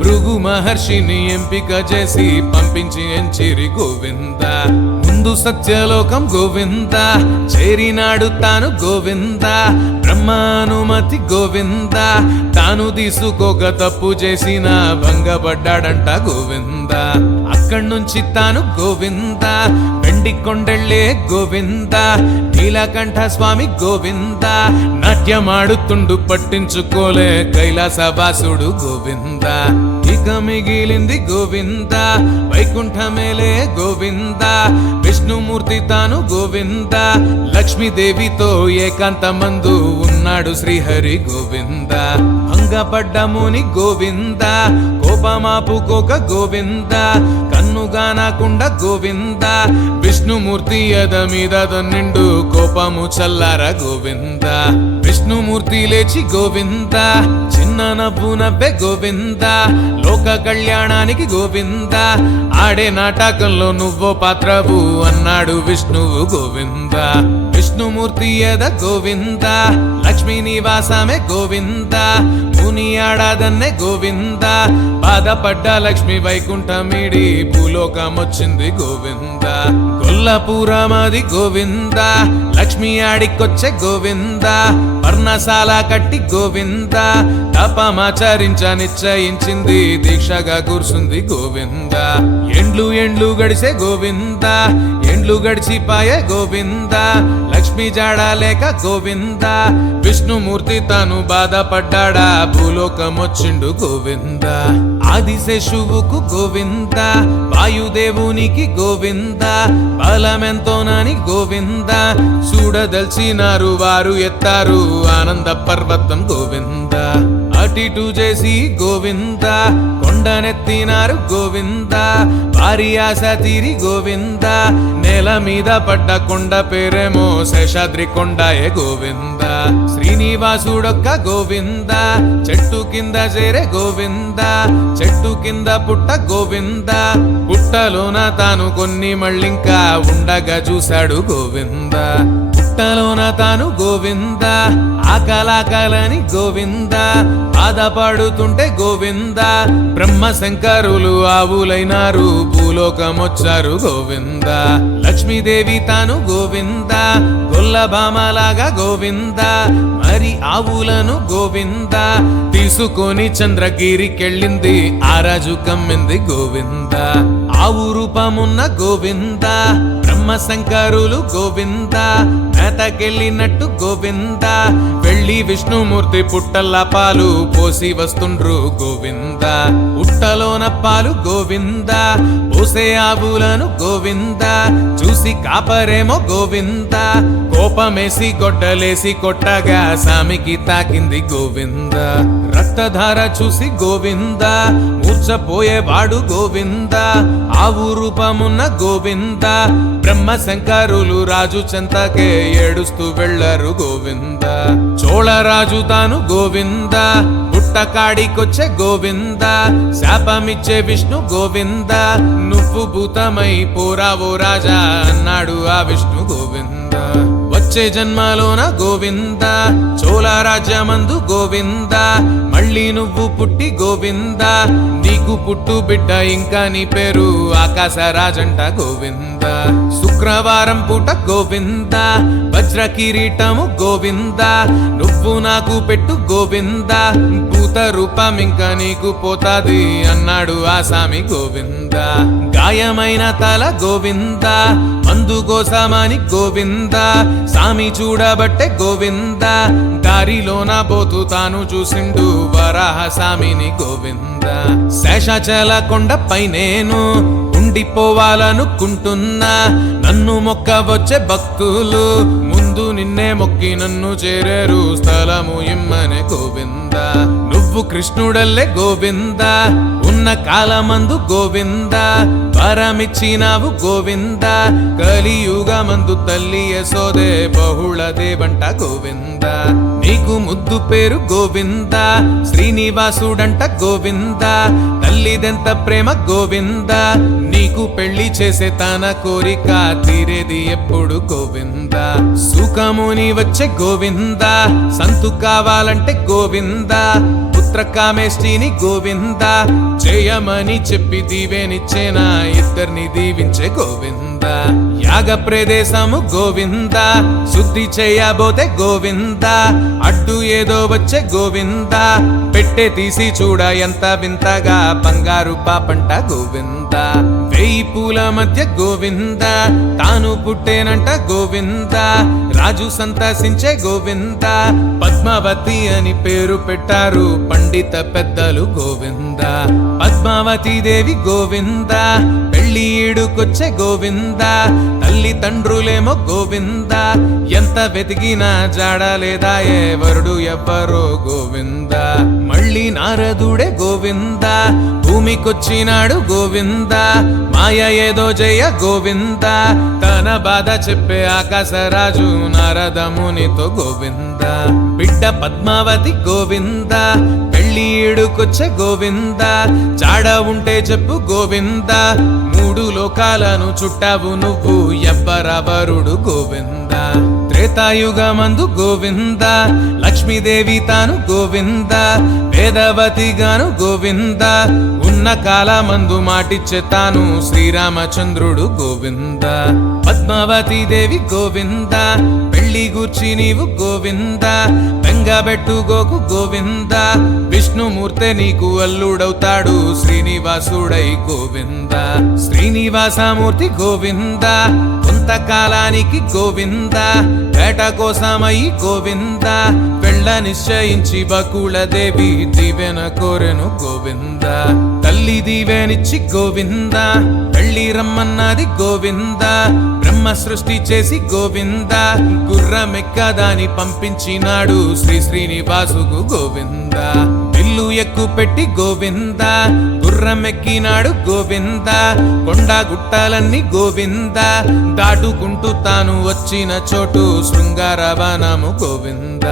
భృగు మహర్షిని ఎంపిక చేసి పంపించి ఎంచిరి గోవింద ముందు సత్యలోకం గోవింద చేరినాడు తాను గోవింద బ్రహ్మానుమతి గోవింద తాను తీసుకోక తప్పు చేసిన భంగపడ్డాడంట గోవింద అక్క ఇక్కడి నుంచి తాను గోవింద వెండి కొండెళ్ళే గోవింద నీలకంఠ స్వామి గోవింద నాట్యమాడుతుండు పట్టించుకోలే కైలాసవాసుడు గోవింద ఇక మిగిలింది గోవింద వైకుంఠమేలే గోవింద విష్ణుమూర్తి తాను గోవింద లక్ష్మీదేవితో ఏకాంతమందు ఉన్నాడు శ్రీహరి గోవింద భంగపడ్డ ముని గోవింద కోపమాపుకోక గోవింద కన్నుగానకుండా గోవింద విష్ణుమూర్తి ఎద మీద నిండు కోపము చల్లార గోవింద విష్ణుమూర్తి లేచి గోవింద చిన్న నవ్వు నవ్వే గోవింద లోక కళ్యాణానికి గోవింద ఆడే నాటకంలో నువ్వో పాత్రవు అన్నాడు విష్ణువు గోవింద విష్ణుమూర్తి ఎద గోవింద లక్ష్మీ నివాసమే గోవింద ముని ఆడాదన్నే గోవింద బాధపడ్డ లక్ష్మి వైకుంఠమిడి భూలోకమొచ్చింది గోవింద కొల్లపురమది గోవింద లక్ష్మి ఆడికొచ్చే గోవింద పర్ణశాల కట్టి గోవింద తపమాచరించ నిశ్చయించింది దీక్షగా కూర్చుంది గోవింద ఎండ్లు గడిసే గోవింద ఎండ్లు గడిచిపాయే గోవింద లక్ష్మి జాడలేక గోవింద విష్ణుమూర్తి తాను బాధపడ్డాడా భూలోకమొచ్చిండు గోవింద ఆదిశేషువుకు గోవింద వాయుదేవునికి గోవింద బలమెంతోనని గోవింద చూడదల్చినారు వారు ఎత్తారు ఆనంద పర్వతం గోవింద అటిటు చేసి గోవింద కొండనెత్తినారు గోవింద వారి ఆశ తీరి గోవింద నేల మీద పడ్డ కొండ పేరేమో శేషాద్రి కొండయే గోవింద శ్రీనివాసుడొక్క గోవింద చెట్టు కింద చేరే గోవింద చెట్టు కింద పుట్ట గోవింద పుట్టలోన తాను కొన్ని మళ్ళింకా ఉండగా చూశాడు గోవింద పుట్టలోన తాను గోవింద ఆకలాకలని గోవింద బాధపడుతుంటే గోవింద బ్రహ్మ శంకరులు ఆవులైనారు భూలోకమొచ్చారు గోవింద లక్ష్మీదేవి తాను గోవింద గొల్లభామలాగా గోవింద మరి ఆవులను గోవింద తీసుకొని చంద్రగిరికెళ్ళింది ఆ రాజు కమ్మింది గోవింద ఆవు రూపమున్న గోవింద బ్రహ్మ శంకరులు గోవింద మేతకెళ్ళినట్టు గోవింద వెళ్ళి విష్ణుమూర్తి పుట్టల్ల పాలు పోసి వస్తుండ్రు గోవింద పుట్టలోన పాలు గోవింద పోసే ఆవులను గోవింద చూసి కాపరేమో గోవింద కోపమేసి గొడ్డలేసి కొట్టగా సామికి తాకింది గోవింద రక్తధార చూసి గోవింద మూర్చపోయేవాడు గోవింద ఆవు రూపమున్న గోవింద బ్రహ్మ శంకరులు రాజు చెంతకే ఏడుస్తూ వెళ్ళారు గోవింద చోళరాజు తాను గోవింద పుట్టకాడికొచ్చే గోవింద శాపమిచ్చే విష్ణు గోవింద నువ్వు భూతమై పోరావో రాజా అన్నాడు ఆ విష్ణు గోవింద వచ్చే జన్మలోన గోవింద చోళ రాజ్యమందు గోవింద మళ్ళీ నువ్వు పుట్టి గోవింద నీకు పుట్టు బిడ్డ ఇంకా నీ పేరు ఆకాశరాజంట గోవింద శుక్రవారం పూట గోవింద వజ్ర కిరీటము గోవింద నువ్వు నాకు పెట్టు గోవింద భూత రూపం ఇంకా నీకు పోతాది అన్నాడు ఆ సామి గోవింద గాయమైన తల గోవింద మందు కోసమని గోవింద సామి చూడబట్టే గోవింద దారిలోన పోతూ తాను చూసిండు వరాహ సామిని గోవింద శేషాచల కొండపై నేను ఉండిపోవాలనుకుంటున్నా నన్ను మొక్కవచ్చే భక్తులు ముందు నిన్నే మొక్కి నన్ను చేరేరు స్థలము ఇమ్మనే గోవింద నువ్వు కృష్ణుడల్లే గోవింద ఉన్న కాలమందు గోవింద వరమిచ్చినావు గోవింద కలియుగమందు తల్లి యశోదే బహుళ దేవంట గోవింద నీకు ముద్దు పేరు గోవింద శ్రీనివాసుడంట గోవింద తల్లిదెంత ప్రేమ గోవింద నీకు పెళ్లి చేసే తన కోరిక తీరేది ఎప్పుడు గోవింద సుఖముని వచ్చే గోవింద సంతు కావాలంటే గోవింద పుత్రకామేష్టిని గోవింద చేయమని చెప్పి దీవెనిచ్చేనా ఇద్దరిని దీవించే గోవింద యాగ ప్రదేశము గోవింద శుద్ధి చేయబోతే గోవింద అడ్డు ఏదో వచ్చే గోవింద పెట్టే తీసి చూడ ఎంత వింతగా బంగారు పాపంట గోవింద వేయి పూల మధ్య గోవింద తాను పుట్టేనంట గోవింద రాజు సంతసించే గోవింద పద్మావతి అని పేరు పెట్టారు పండిత పెద్దలు గోవింద పద్మావతి దేవి గోవింద పెళ్లి ఈడుకొచ్చే గోవింద తల్లి తండ్రులేమో గోవింద ఎంత వెతికినా జాడలేదాయే వరుడు ఎవ్వరో గోవింద మళ్ళీ నారదుడే గోవింద భూమికొచ్చినాడు గోవింద మాయ ఏదో జయ గోవింద తన బాధ చెప్పే ఆకాశరాజు నారదమునితో గోవింద బిడ్డ పద్మావతి గోవింద పెళ్లి ఈడుకొచ్చే గోవింద చాడ ఉంటే చెప్పు గోవింద మూడు లోకాలను చుట్టావు నువ్వు ఎవ్వరవరుడు గోవింద త్రేతాయుగమందు గోవింద లక్ష్మీదేవి తాను గోవింద వేదవతి గాను గోవింద ఉన్న కాలమందు మాటిచ్చే తాను శ్రీరామచంద్రుడు గోవింద పద్మావతి దేవి గోవింద పెళ్లి గూర్చి నీవు గోవింద బెంగబెట్టుకోకు గోవింద విష్ణుమూర్తే నీకు అల్లుడవుతాడు శ్రీనివాసుడై గోవింద శ్రీనివాసమూర్తి గోవింద కొంతకాలానికి గోవింద వేట కోసమై గోవింద వెళ్ళ నిశ్చయించి బకుళదేవి దీవెన కోరెను గోవింద తల్లి దీవెనిచ్చి గోవింద పెళ్లి రమ్మన్నది గోవింద బ్రహ్మ సృష్టి చేసి గోవింద గుర్రమెక్కదాని పంపించినాడు శ్రీనివాసుకు గోవింద ఇల్లు ఎక్కు పెట్టి గోవింద గుర్రమెక్కినాడు గోవింద కొండ గుట్టాలన్నీ గోవింద దాటుకుంటూ తాను వచ్చిన చోటు శృంగారవనము గోవింద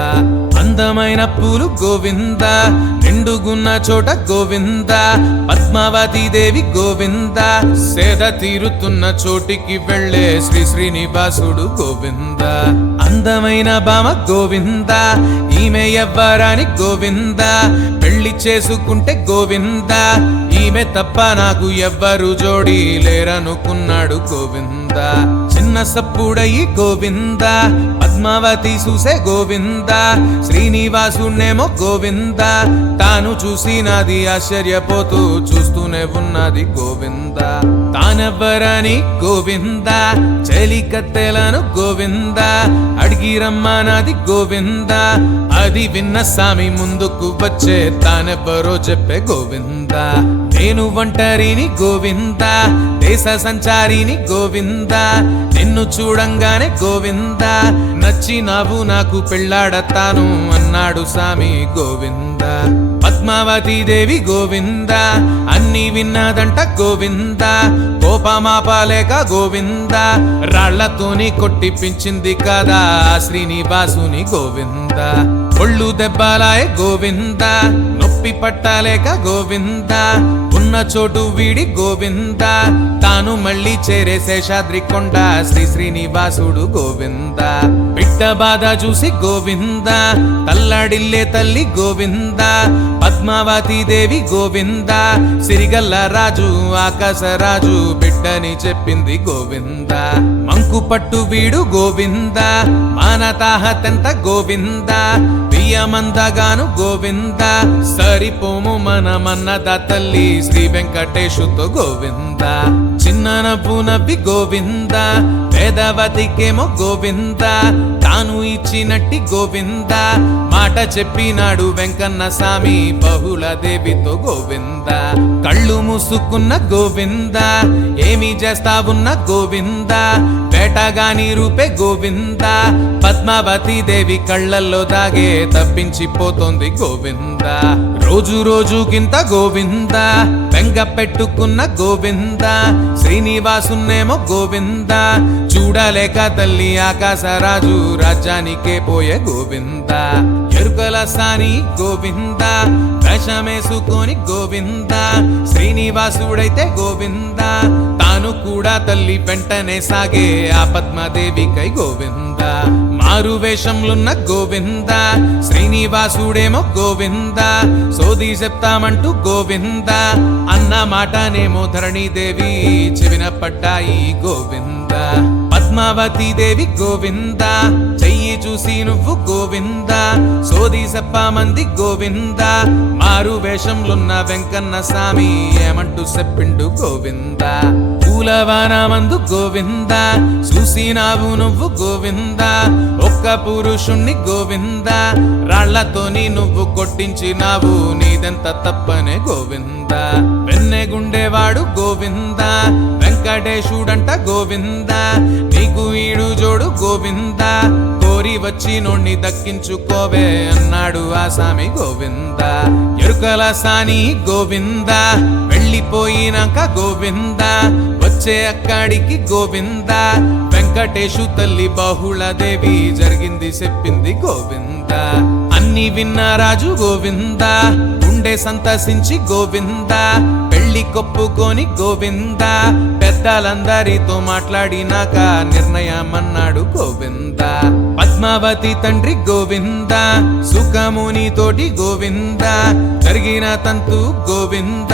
అందమైన పూలు గోవింద నిండుగున్న చోట గోవింద పద్మావతి దేవి గోవింద సేద తీరుతున్న చోటికి వెళ్ళే శ్రీనివాసుడు గోవింద అందమైన భామ గోవింద ఈమె ఎవ్వరాని గోవింద పెళ్లి చేసుకుంటే గోవింద ఈమె తప్ప నాకు ఎవ్వరు జోడి లేరనుకున్నాడు గోవింద చిన్న సప్పుడయి గోవింద పద్మావతి చూసే గోవింద శ్రీనివాసునేమో గోవింద తాను చూసినది ఆశ్చర్యపోతూ చూస్తూనే ఉన్నది గోవింద తానెవ్వరని గోవింద చెలికత్తెలను గోవింద అడిగి రమ్మనది గోవింద అది విన్న స్వామి ముందుకు వచ్చే తానెవ్వరో చెప్పే గోవింద నేను ఒంటరిని గోవింద దేశ సంచారిని గోవింద నిన్ను చూడంగానే గోవింద నచ్చినావు నాకు పెళ్ళాడతాను అన్నాడు స్వామి గోవింద పద్మావతి దేవి గోవింద అన్ని విన్నదంట గోవింద కోపమాపాలేక గోవింద రాళ్లతోని కొట్టిపించింది కదా శ్రీనివాసుని గోవింద ఒళ్ళు దెబ్బలాయ గోవింద నొప్పి పట్టాలేక గోవింద ఉన్న చోటు వీడి గోవింద తాను మళ్ళీ చేరే శేషాద్రి కొండ శ్రీనివాసుడు గోవింద బిడ్డ బాధ చూసి గోవింద తల్లాడిల్లే తల్లి గోవింద పద్మావతి దేవి గోవింద సిరిగల్ల రాజు ఆకాశరాజు బిడ్డని చెప్పింది గోవింద మంకు పట్టు వీడు గోవింద మానతాహతెంత గోవింద బియ్యమందగాను గోవింద సరిపోము మనమన్నద తల్లి శ్రీ వెంకటేశుతో గోవింద చిన్ననపు నవ్వి గోవింద వేదవతికేమో గోవింద తాను ఇచ్చినట్టి గోవింద మాట చెప్పినాడు వెంకన్న స్వామి బహుళ దేవితో గోవింద కళ్ళు మూసుకున్న గోవింద ఏమి చేస్తావున్న గోవింద వేటగాని రూపే గోవింద పద్మావతి దేవి కళ్ళల్లో దాగే తప్పించిపోతోంది గోవింద రోజు రోజుకింత గోవింద వెంగ పెట్టుకున్న గోవింద శ్రీనివాసునేమో గోవింద చూడలేక తల్లి ఆకాశరాజు రాజ్యానికే పోయే గోవింద ఎరుకల సాని గోవింద వేషమేసుకొని గోవింద శ్రీనివాసుడైతే గోవింద తాను కూడా తల్లి వెంటనే సాగే ఆ పద్మాదేవికై గోవింద మారు వేషంలున్న గోవింద శ్రీనివాసుడేమో గోవింద సోది చెప్తామంటూ గోవింద అన్న మాటనేమో ధరణీదేవి చెవిన పడ్డాయి గోవింద పద్మావతి దేవి గోవింద చెయ్యి చూసి నువ్వు గోవింద సోది చెప్పమంది గోవింద మారు వేషంలున్న వెంకన్న స్వామి ఏమంటూ చెప్పిండు గోవింద పూలవానమందు గోవింద చూసినావు నువ్వు గోవింద ఒక్క పురుషుణ్ణి గోవింద రాళ్లతోని నువ్వు కొట్టించినావు నీదెంత తప్పనే గోవింద వెన్నెగుండేవాడు గోవింద వెంకటేశుడంట గోవింద నీకు ఈడు జోడు గోవింద కోరి వచ్చి నోణ్ణి దక్కించుకోవే అన్నాడు ఆ స్వామి గోవింద ఎరుకల సాని గోవింద వెళ్ళిపోయినాక గోవింద వచ్చే అక్కడికి గోవింద వెంకటేశు తల్లి బాహుళదేవి జరిగింది చెప్పింది గోవింద అన్ని విన్న రాజు గోవింద గుండె సంతసించి గోవింద పెళ్లి కొప్పుకొని గోవింద పెద్దలందరితో మాట్లాడినాక నిర్ణయమన్నాడు గోవింద పద్మావతి తండ్రి గోవింద సుఖముని తోటి గోవింద జరిగిన తంతు గోవింద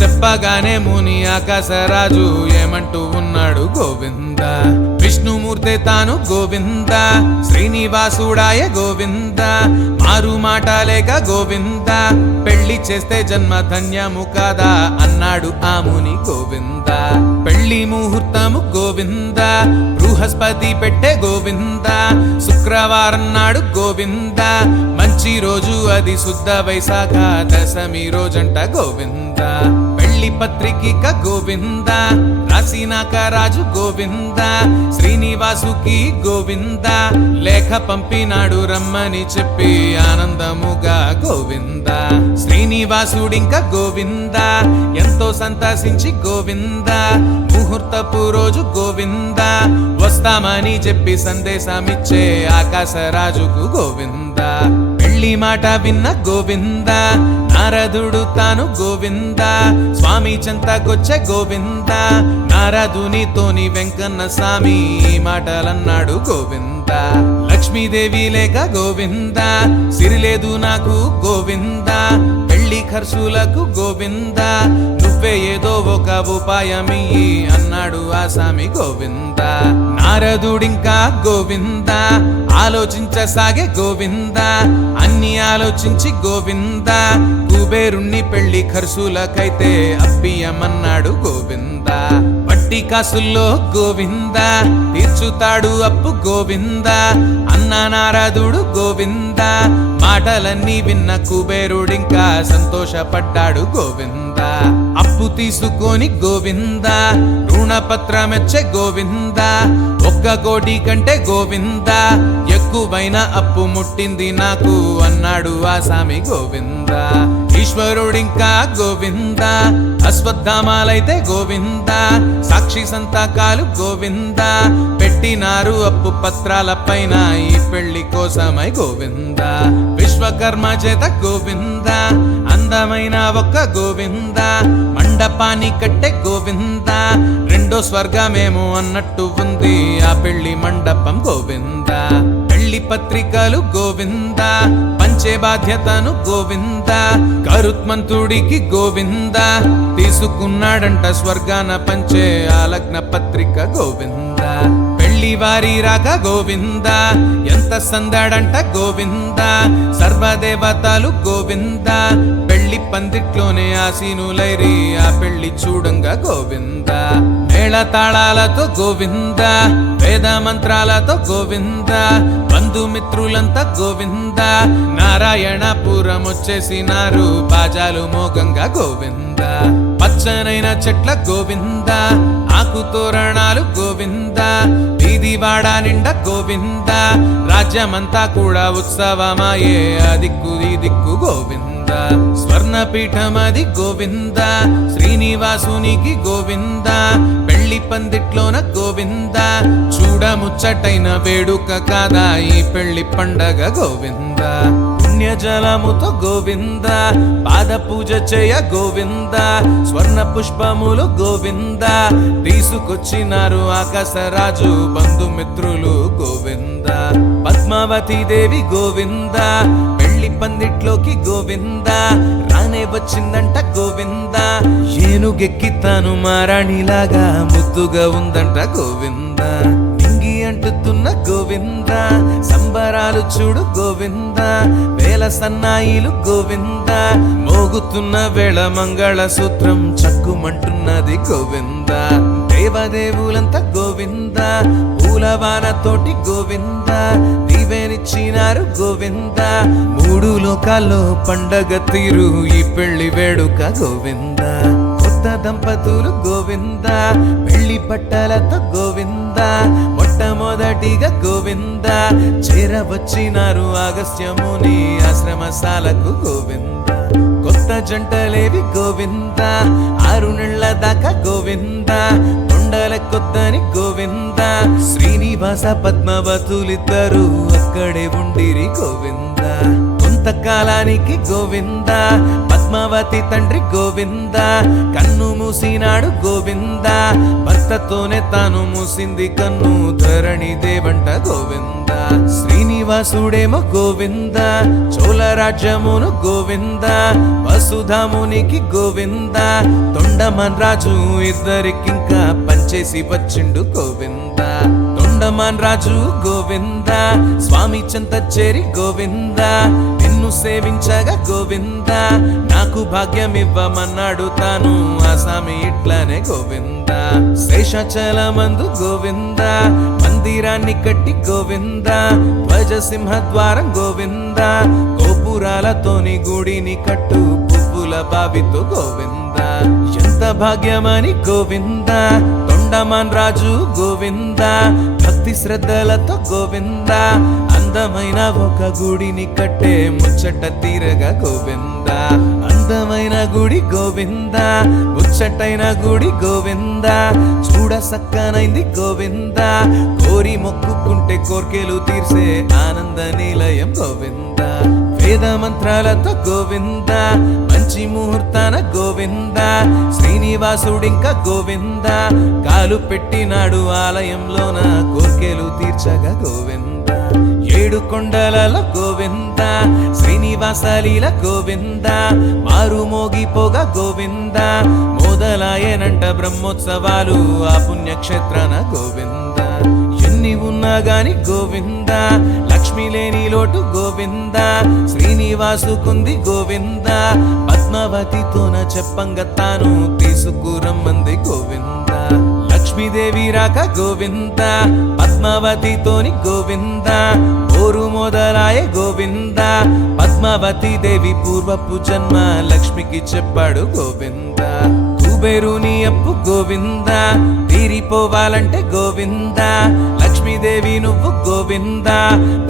చెప్పగానే ముని ఆకాశరాజు ఏమంటూ ఉన్నాడు గోవింద విష్ణుమూర్తి తాను గోవింద శ్రీనివాసుడాయ గోవింద మారు మాట లేక గోవింద పెళ్లి చేస్తే జన్మ ధన్యము కాదా అన్నాడు ఆ ముని గోవింద పెళ్లి ముహూర్తము గోవింద బృహస్పతి పెట్టే గోవింద శుక్రవారం నాడు గోవింద మంచి రోజు అది శుద్ధ వైశాఖ దశమి రోజంట గోవింద పెళ్లి పత్రిక గోవింద రాసినాక రాజు గోవింద శ్రీనివాసుకి గోవింద లేఖ పంపినాడు రమ్మని చెప్పి ఆనందముగా గోవింద శ్రీనివాసుడింక గోవింద ఎంతో సంతసించి గోవింద ముహూర్తపు రోజు గోవింద వస్తామని చెప్పి సందేశమిచ్చే ఆకాశరాజుకు గోవింద పెళ్లి మాట విన్న గోవింద నారదుడు తాను గోవింద స్వామి చెంతకొచ్చే గోవింద నారదునితోని వెంకన్న స్వామి మాటలన్నాడు గోవింద లక్ష్మీదేవి లేక గోవింద సిరిలేదు నాకు గోవింద పెళ్లి ఖర్చులకు గోవింద నువ్వే ఏదో ఒక ఉపాయమియ్యి అన్నాడు ఆ స్వామి గోవింద నారదుడింకా గోవింద ఆలోచించసాగే గోవింద అన్ని ఆలోచించి గోవింద కుబేరుణ్ణి పెళ్లి ఖర్చులకైతే అప్పియమన్నాడు గోవింద వడ్డీ కాసుల్లో గోవింద తీర్చుతాడు అప్పు గోవింద అన్న నారదుడు గోవింద మాటలన్నీ విన్న కుబేరుడింకా సంతోషపడ్డాడు గోవింద అప్పు తీసుకొని గోవింద రుణపత్రమెచ్చే గోవింద 1 కోటి కంటే గోవింద ఎక్కువైన అప్పు ముట్టింది నాకు అన్నాడు ఆ స్వామి గోవింద ఈశ్వరుడింకా గోవింద అశ్వత్థామాలైతే గోవింద సాక్షి సంతకాలు గోవింద పెట్టినారు అప్పు పత్రాల పైన ఈ పెళ్లి కోసమై గోవింద విశ్వకర్మ చేత గోవింద అందమైన ఒక్క గోవింద మండపాన్ని కట్టే గోవింద రెండో స్వర్గమేమో అన్నట్టు ఉంది ఆ పెళ్లి మండపం గోవింద పెళ్లి పత్రికలు గోవింద పంచే బాధ్యతను గోవింద కరుత్మంతుడికి గోవింద తీసుకున్నాడంట స్వర్గాన పంచే ఆ లగ్న పత్రిక గోవింద పెళ్లి వారి రాక గోవింద ఎంత సందడంట గోవింద సర్వదేవతలు గోవింద పెళ్లి పందిట్లోనే ఆసీనులైరి ఆ పెళ్లి చూడంగా గోవింద మేళ తాళాలతో గోవింద వేద మంత్రాలతో గోవింద బంధుమిత్రులంతా గోవింద నారాయణపురం వచ్చేసినారు బాజాలు మోగంగా గోవింద పచ్చనైన చెట్ల గోవింద ఆకు తోరణాలు గోవింద వీధి వాడ నిండా గోవింద రాజ్యమంతా కూడా ఉత్సవమాయే ఆ దిక్కు ఈ దిక్కు గోవింద స్వర్ణపీఠమది గోవింద శ్రీనివాసునికి గోవింద పెళ్లి పందిట్లోన గోవింద చూడముచ్చటైన వేడుక కాదా ఈ పెళ్లి పండగ గోవింద పుణ్యజలముతో గోవింద పాద పూజ చేయ గోవింద స్వర్ణ పుష్పములు గోవింద తీసుకొచ్చినారు ఆకాశరాజు బంధుమిత్రులు గోవింద పద్మావతి దేవి గోవింద పెళ్లి పందిట్లోకి గోవింద రానే వచ్చిందంట గోవింద ఏనుగెక్కి తాను మారాణిలాగా ముద్దుగా ఉందంట గోవింద నింగి అంటుతున్న గోవింద సంబరాలు చూడు గోవింద వేల సన్నాయిలు గోవింద మోగుతున్న వేళ మంగళ సూత్రం చక్కుమంటున్నది గోవింద దేవదేవులంతా గోవింద పూలవానతోటి గోవింద దీవెనిచ్చినారు గోవింద మూడు లోకాల్లో పండగ తీరు ఈ పెళ్లి వేడుక గోవింద కొత్త దంపతులు గోవింద పెళ్లి బట్టలతో గోవింద మొట్టమొదటిగా గోవింద చేరవచ్చినారు అగస్త్యముని ఆశ్రమశాలకు గోవింద కొత్త జంటలేవి గోవింద 6 నెలల దాకా గోవింద కొండల కొద్దని గోవింద శ్రీనివాస పద్మావతులిద్దరూ అక్కడే ఉండిరి గోవింద కొంతకాలానికి గోవింద పద్మావతి తండ్రి గోవింద కన్ను మూసినాడు గోవింద భర్తతోనే తాను మూసింది కన్ను ధరణి దేవంట గోవింద శ్రీనివాసుడేమో గోవింద చోళ రాజ్యమును గోవింద వసుధామునికి గోవింద తొండమాన్ రాజు ఇద్దరికింకా పంచేసి వచ్చిండు గోవింద తొండమాన్ రాజు గోవింద స్వామి చెంత చేరి గోవింద నిన్ను సేవించగా గోవింద నాకు భాగ్యం ఇవ్వమన్నాడు తాను ఆ స్వామి ఇట్లానే గోవింద శేషాచలమందు గోవింద మందిరాన్ని కట్టి గోవింద ధ్వజసింహ ద్వారం గోవింద గోపురాలతోని గుడిని కట్టు పువ్వుల బావితో గోవింద ఎంత భాగ్యమని గోవింద తొండమాన్ రాజు గోవింద భక్తి శ్రద్ధలతో గోవింద అందమైన ఒక గుడిని కట్టే ముచ్చట తీరగా గోవింద అందమైన గుడి గోవింద ముచ్చటైన గుడి గోవింద చూడ సక్కనైంది గోవింద కోరి మొక్కుకుంటే కోర్కెలు తీర్చే ఆనంద నిలయం గోవింద వేద మంత్రాలతో గోవింద మంచి ముహూర్తాన గోవింద శ్రీనివాసుడింకా గోవింద కాలు పెట్టినాడు ఆలయంలోన కోర్కెలు తీర్చగా గోవింద 7 కొండలలో గోవింద శ్రీనివాస లీల గోవింద మారు మోగిపోగా గోవింద మొదలాయనంట బ్రహ్మోత్సవాలు ఆ పుణ్యక్షేత్రాన గోవింద ఎన్ని ఉన్నా గాని గోవింద లక్ష్మి లేని లోటు గోవింద శ్రీనివాసుకుంది గోవింద పద్మావతితోన చెప్పంగా తాను తీసుకురమ్మంది గోవింద లక్ష్మీదేవి రాక గోవింద పద్మావతితోని గోవింద ఓరు మొదలాయ గోవింద పద్మావతి దేవి పూర్వపు జన్మ లక్ష్మికి చెప్పాడు గోవింద కుబేరుని అప్పు గోవింద తీరిపోవాలంటే గోవింద లక్ష్మీదేవి నువ్వు గోవింద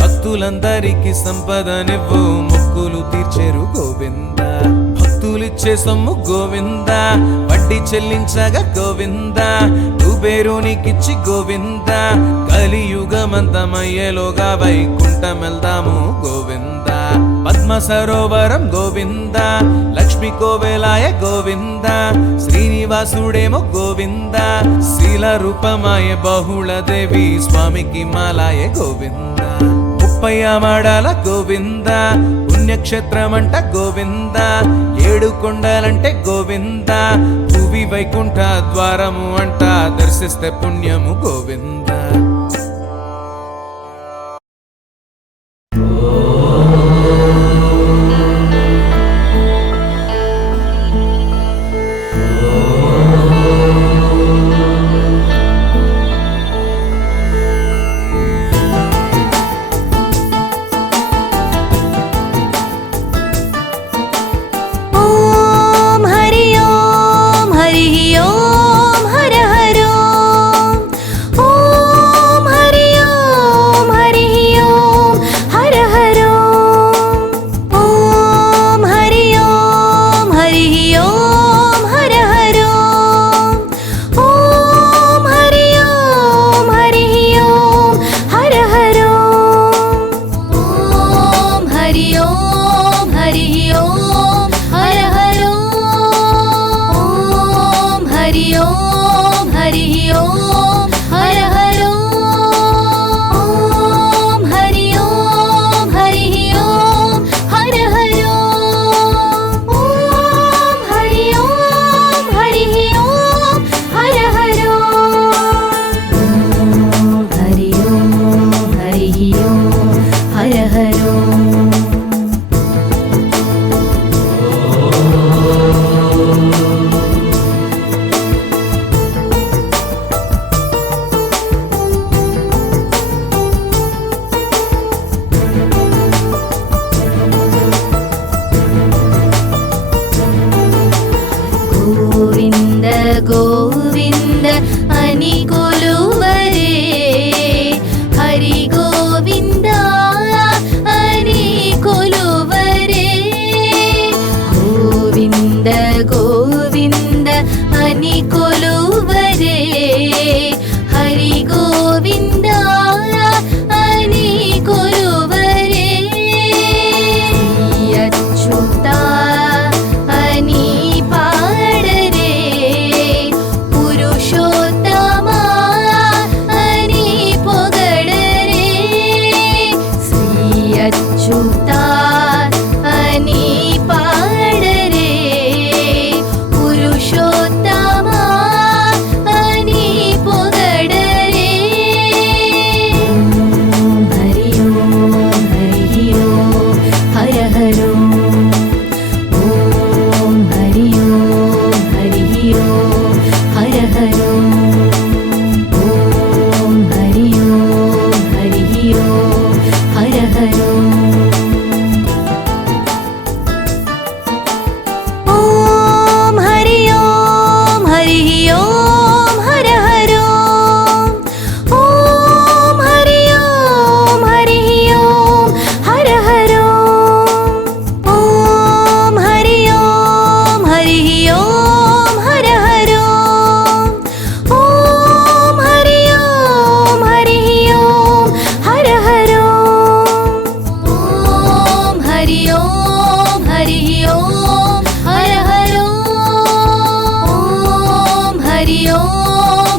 భక్తులందరికీ సంపదనివ్వు మొక్కులు తీర్చేరు గోవింద భక్తులిచ్చే సొమ్ము గోవింద వడ్డీ చెల్లించగా గోవింద కుబేరునికిచ్చి గోవింద కలియుగమంతమయ్యేలోగా వైకుంఠమెల్దాము గోవింద పద్మ సరోవరం గోవింద లక్ష్మి కోవెలాయ గోవింద శ్రీనివాసుడేమో గోవింద శీల రూపమాయ బహుళ దేవి స్వామికి మాలాయ గోవింద 30 మాడాల గోవింద పుణ్యక్షేత్రమంట గోవింద 7 కొండలంటే గోవింద భువి వైకుంఠ ద్వారము అంట దర్శిస్తే పుణ్యము గోవింద हरि ओम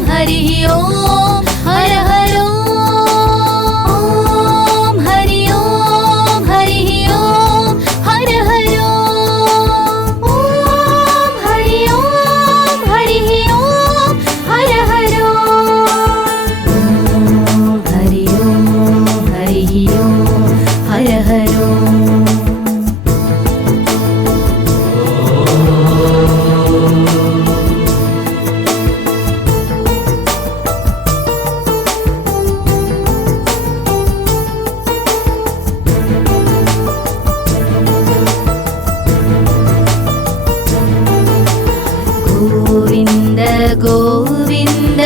हरि ओम हर हर ओम हरि ओम हरि ओम हर हर ओम हरि ओम हरि ओम हर हर ओम हरि ओम हरि ओम हर हर ओम गोविन्द गोविन्द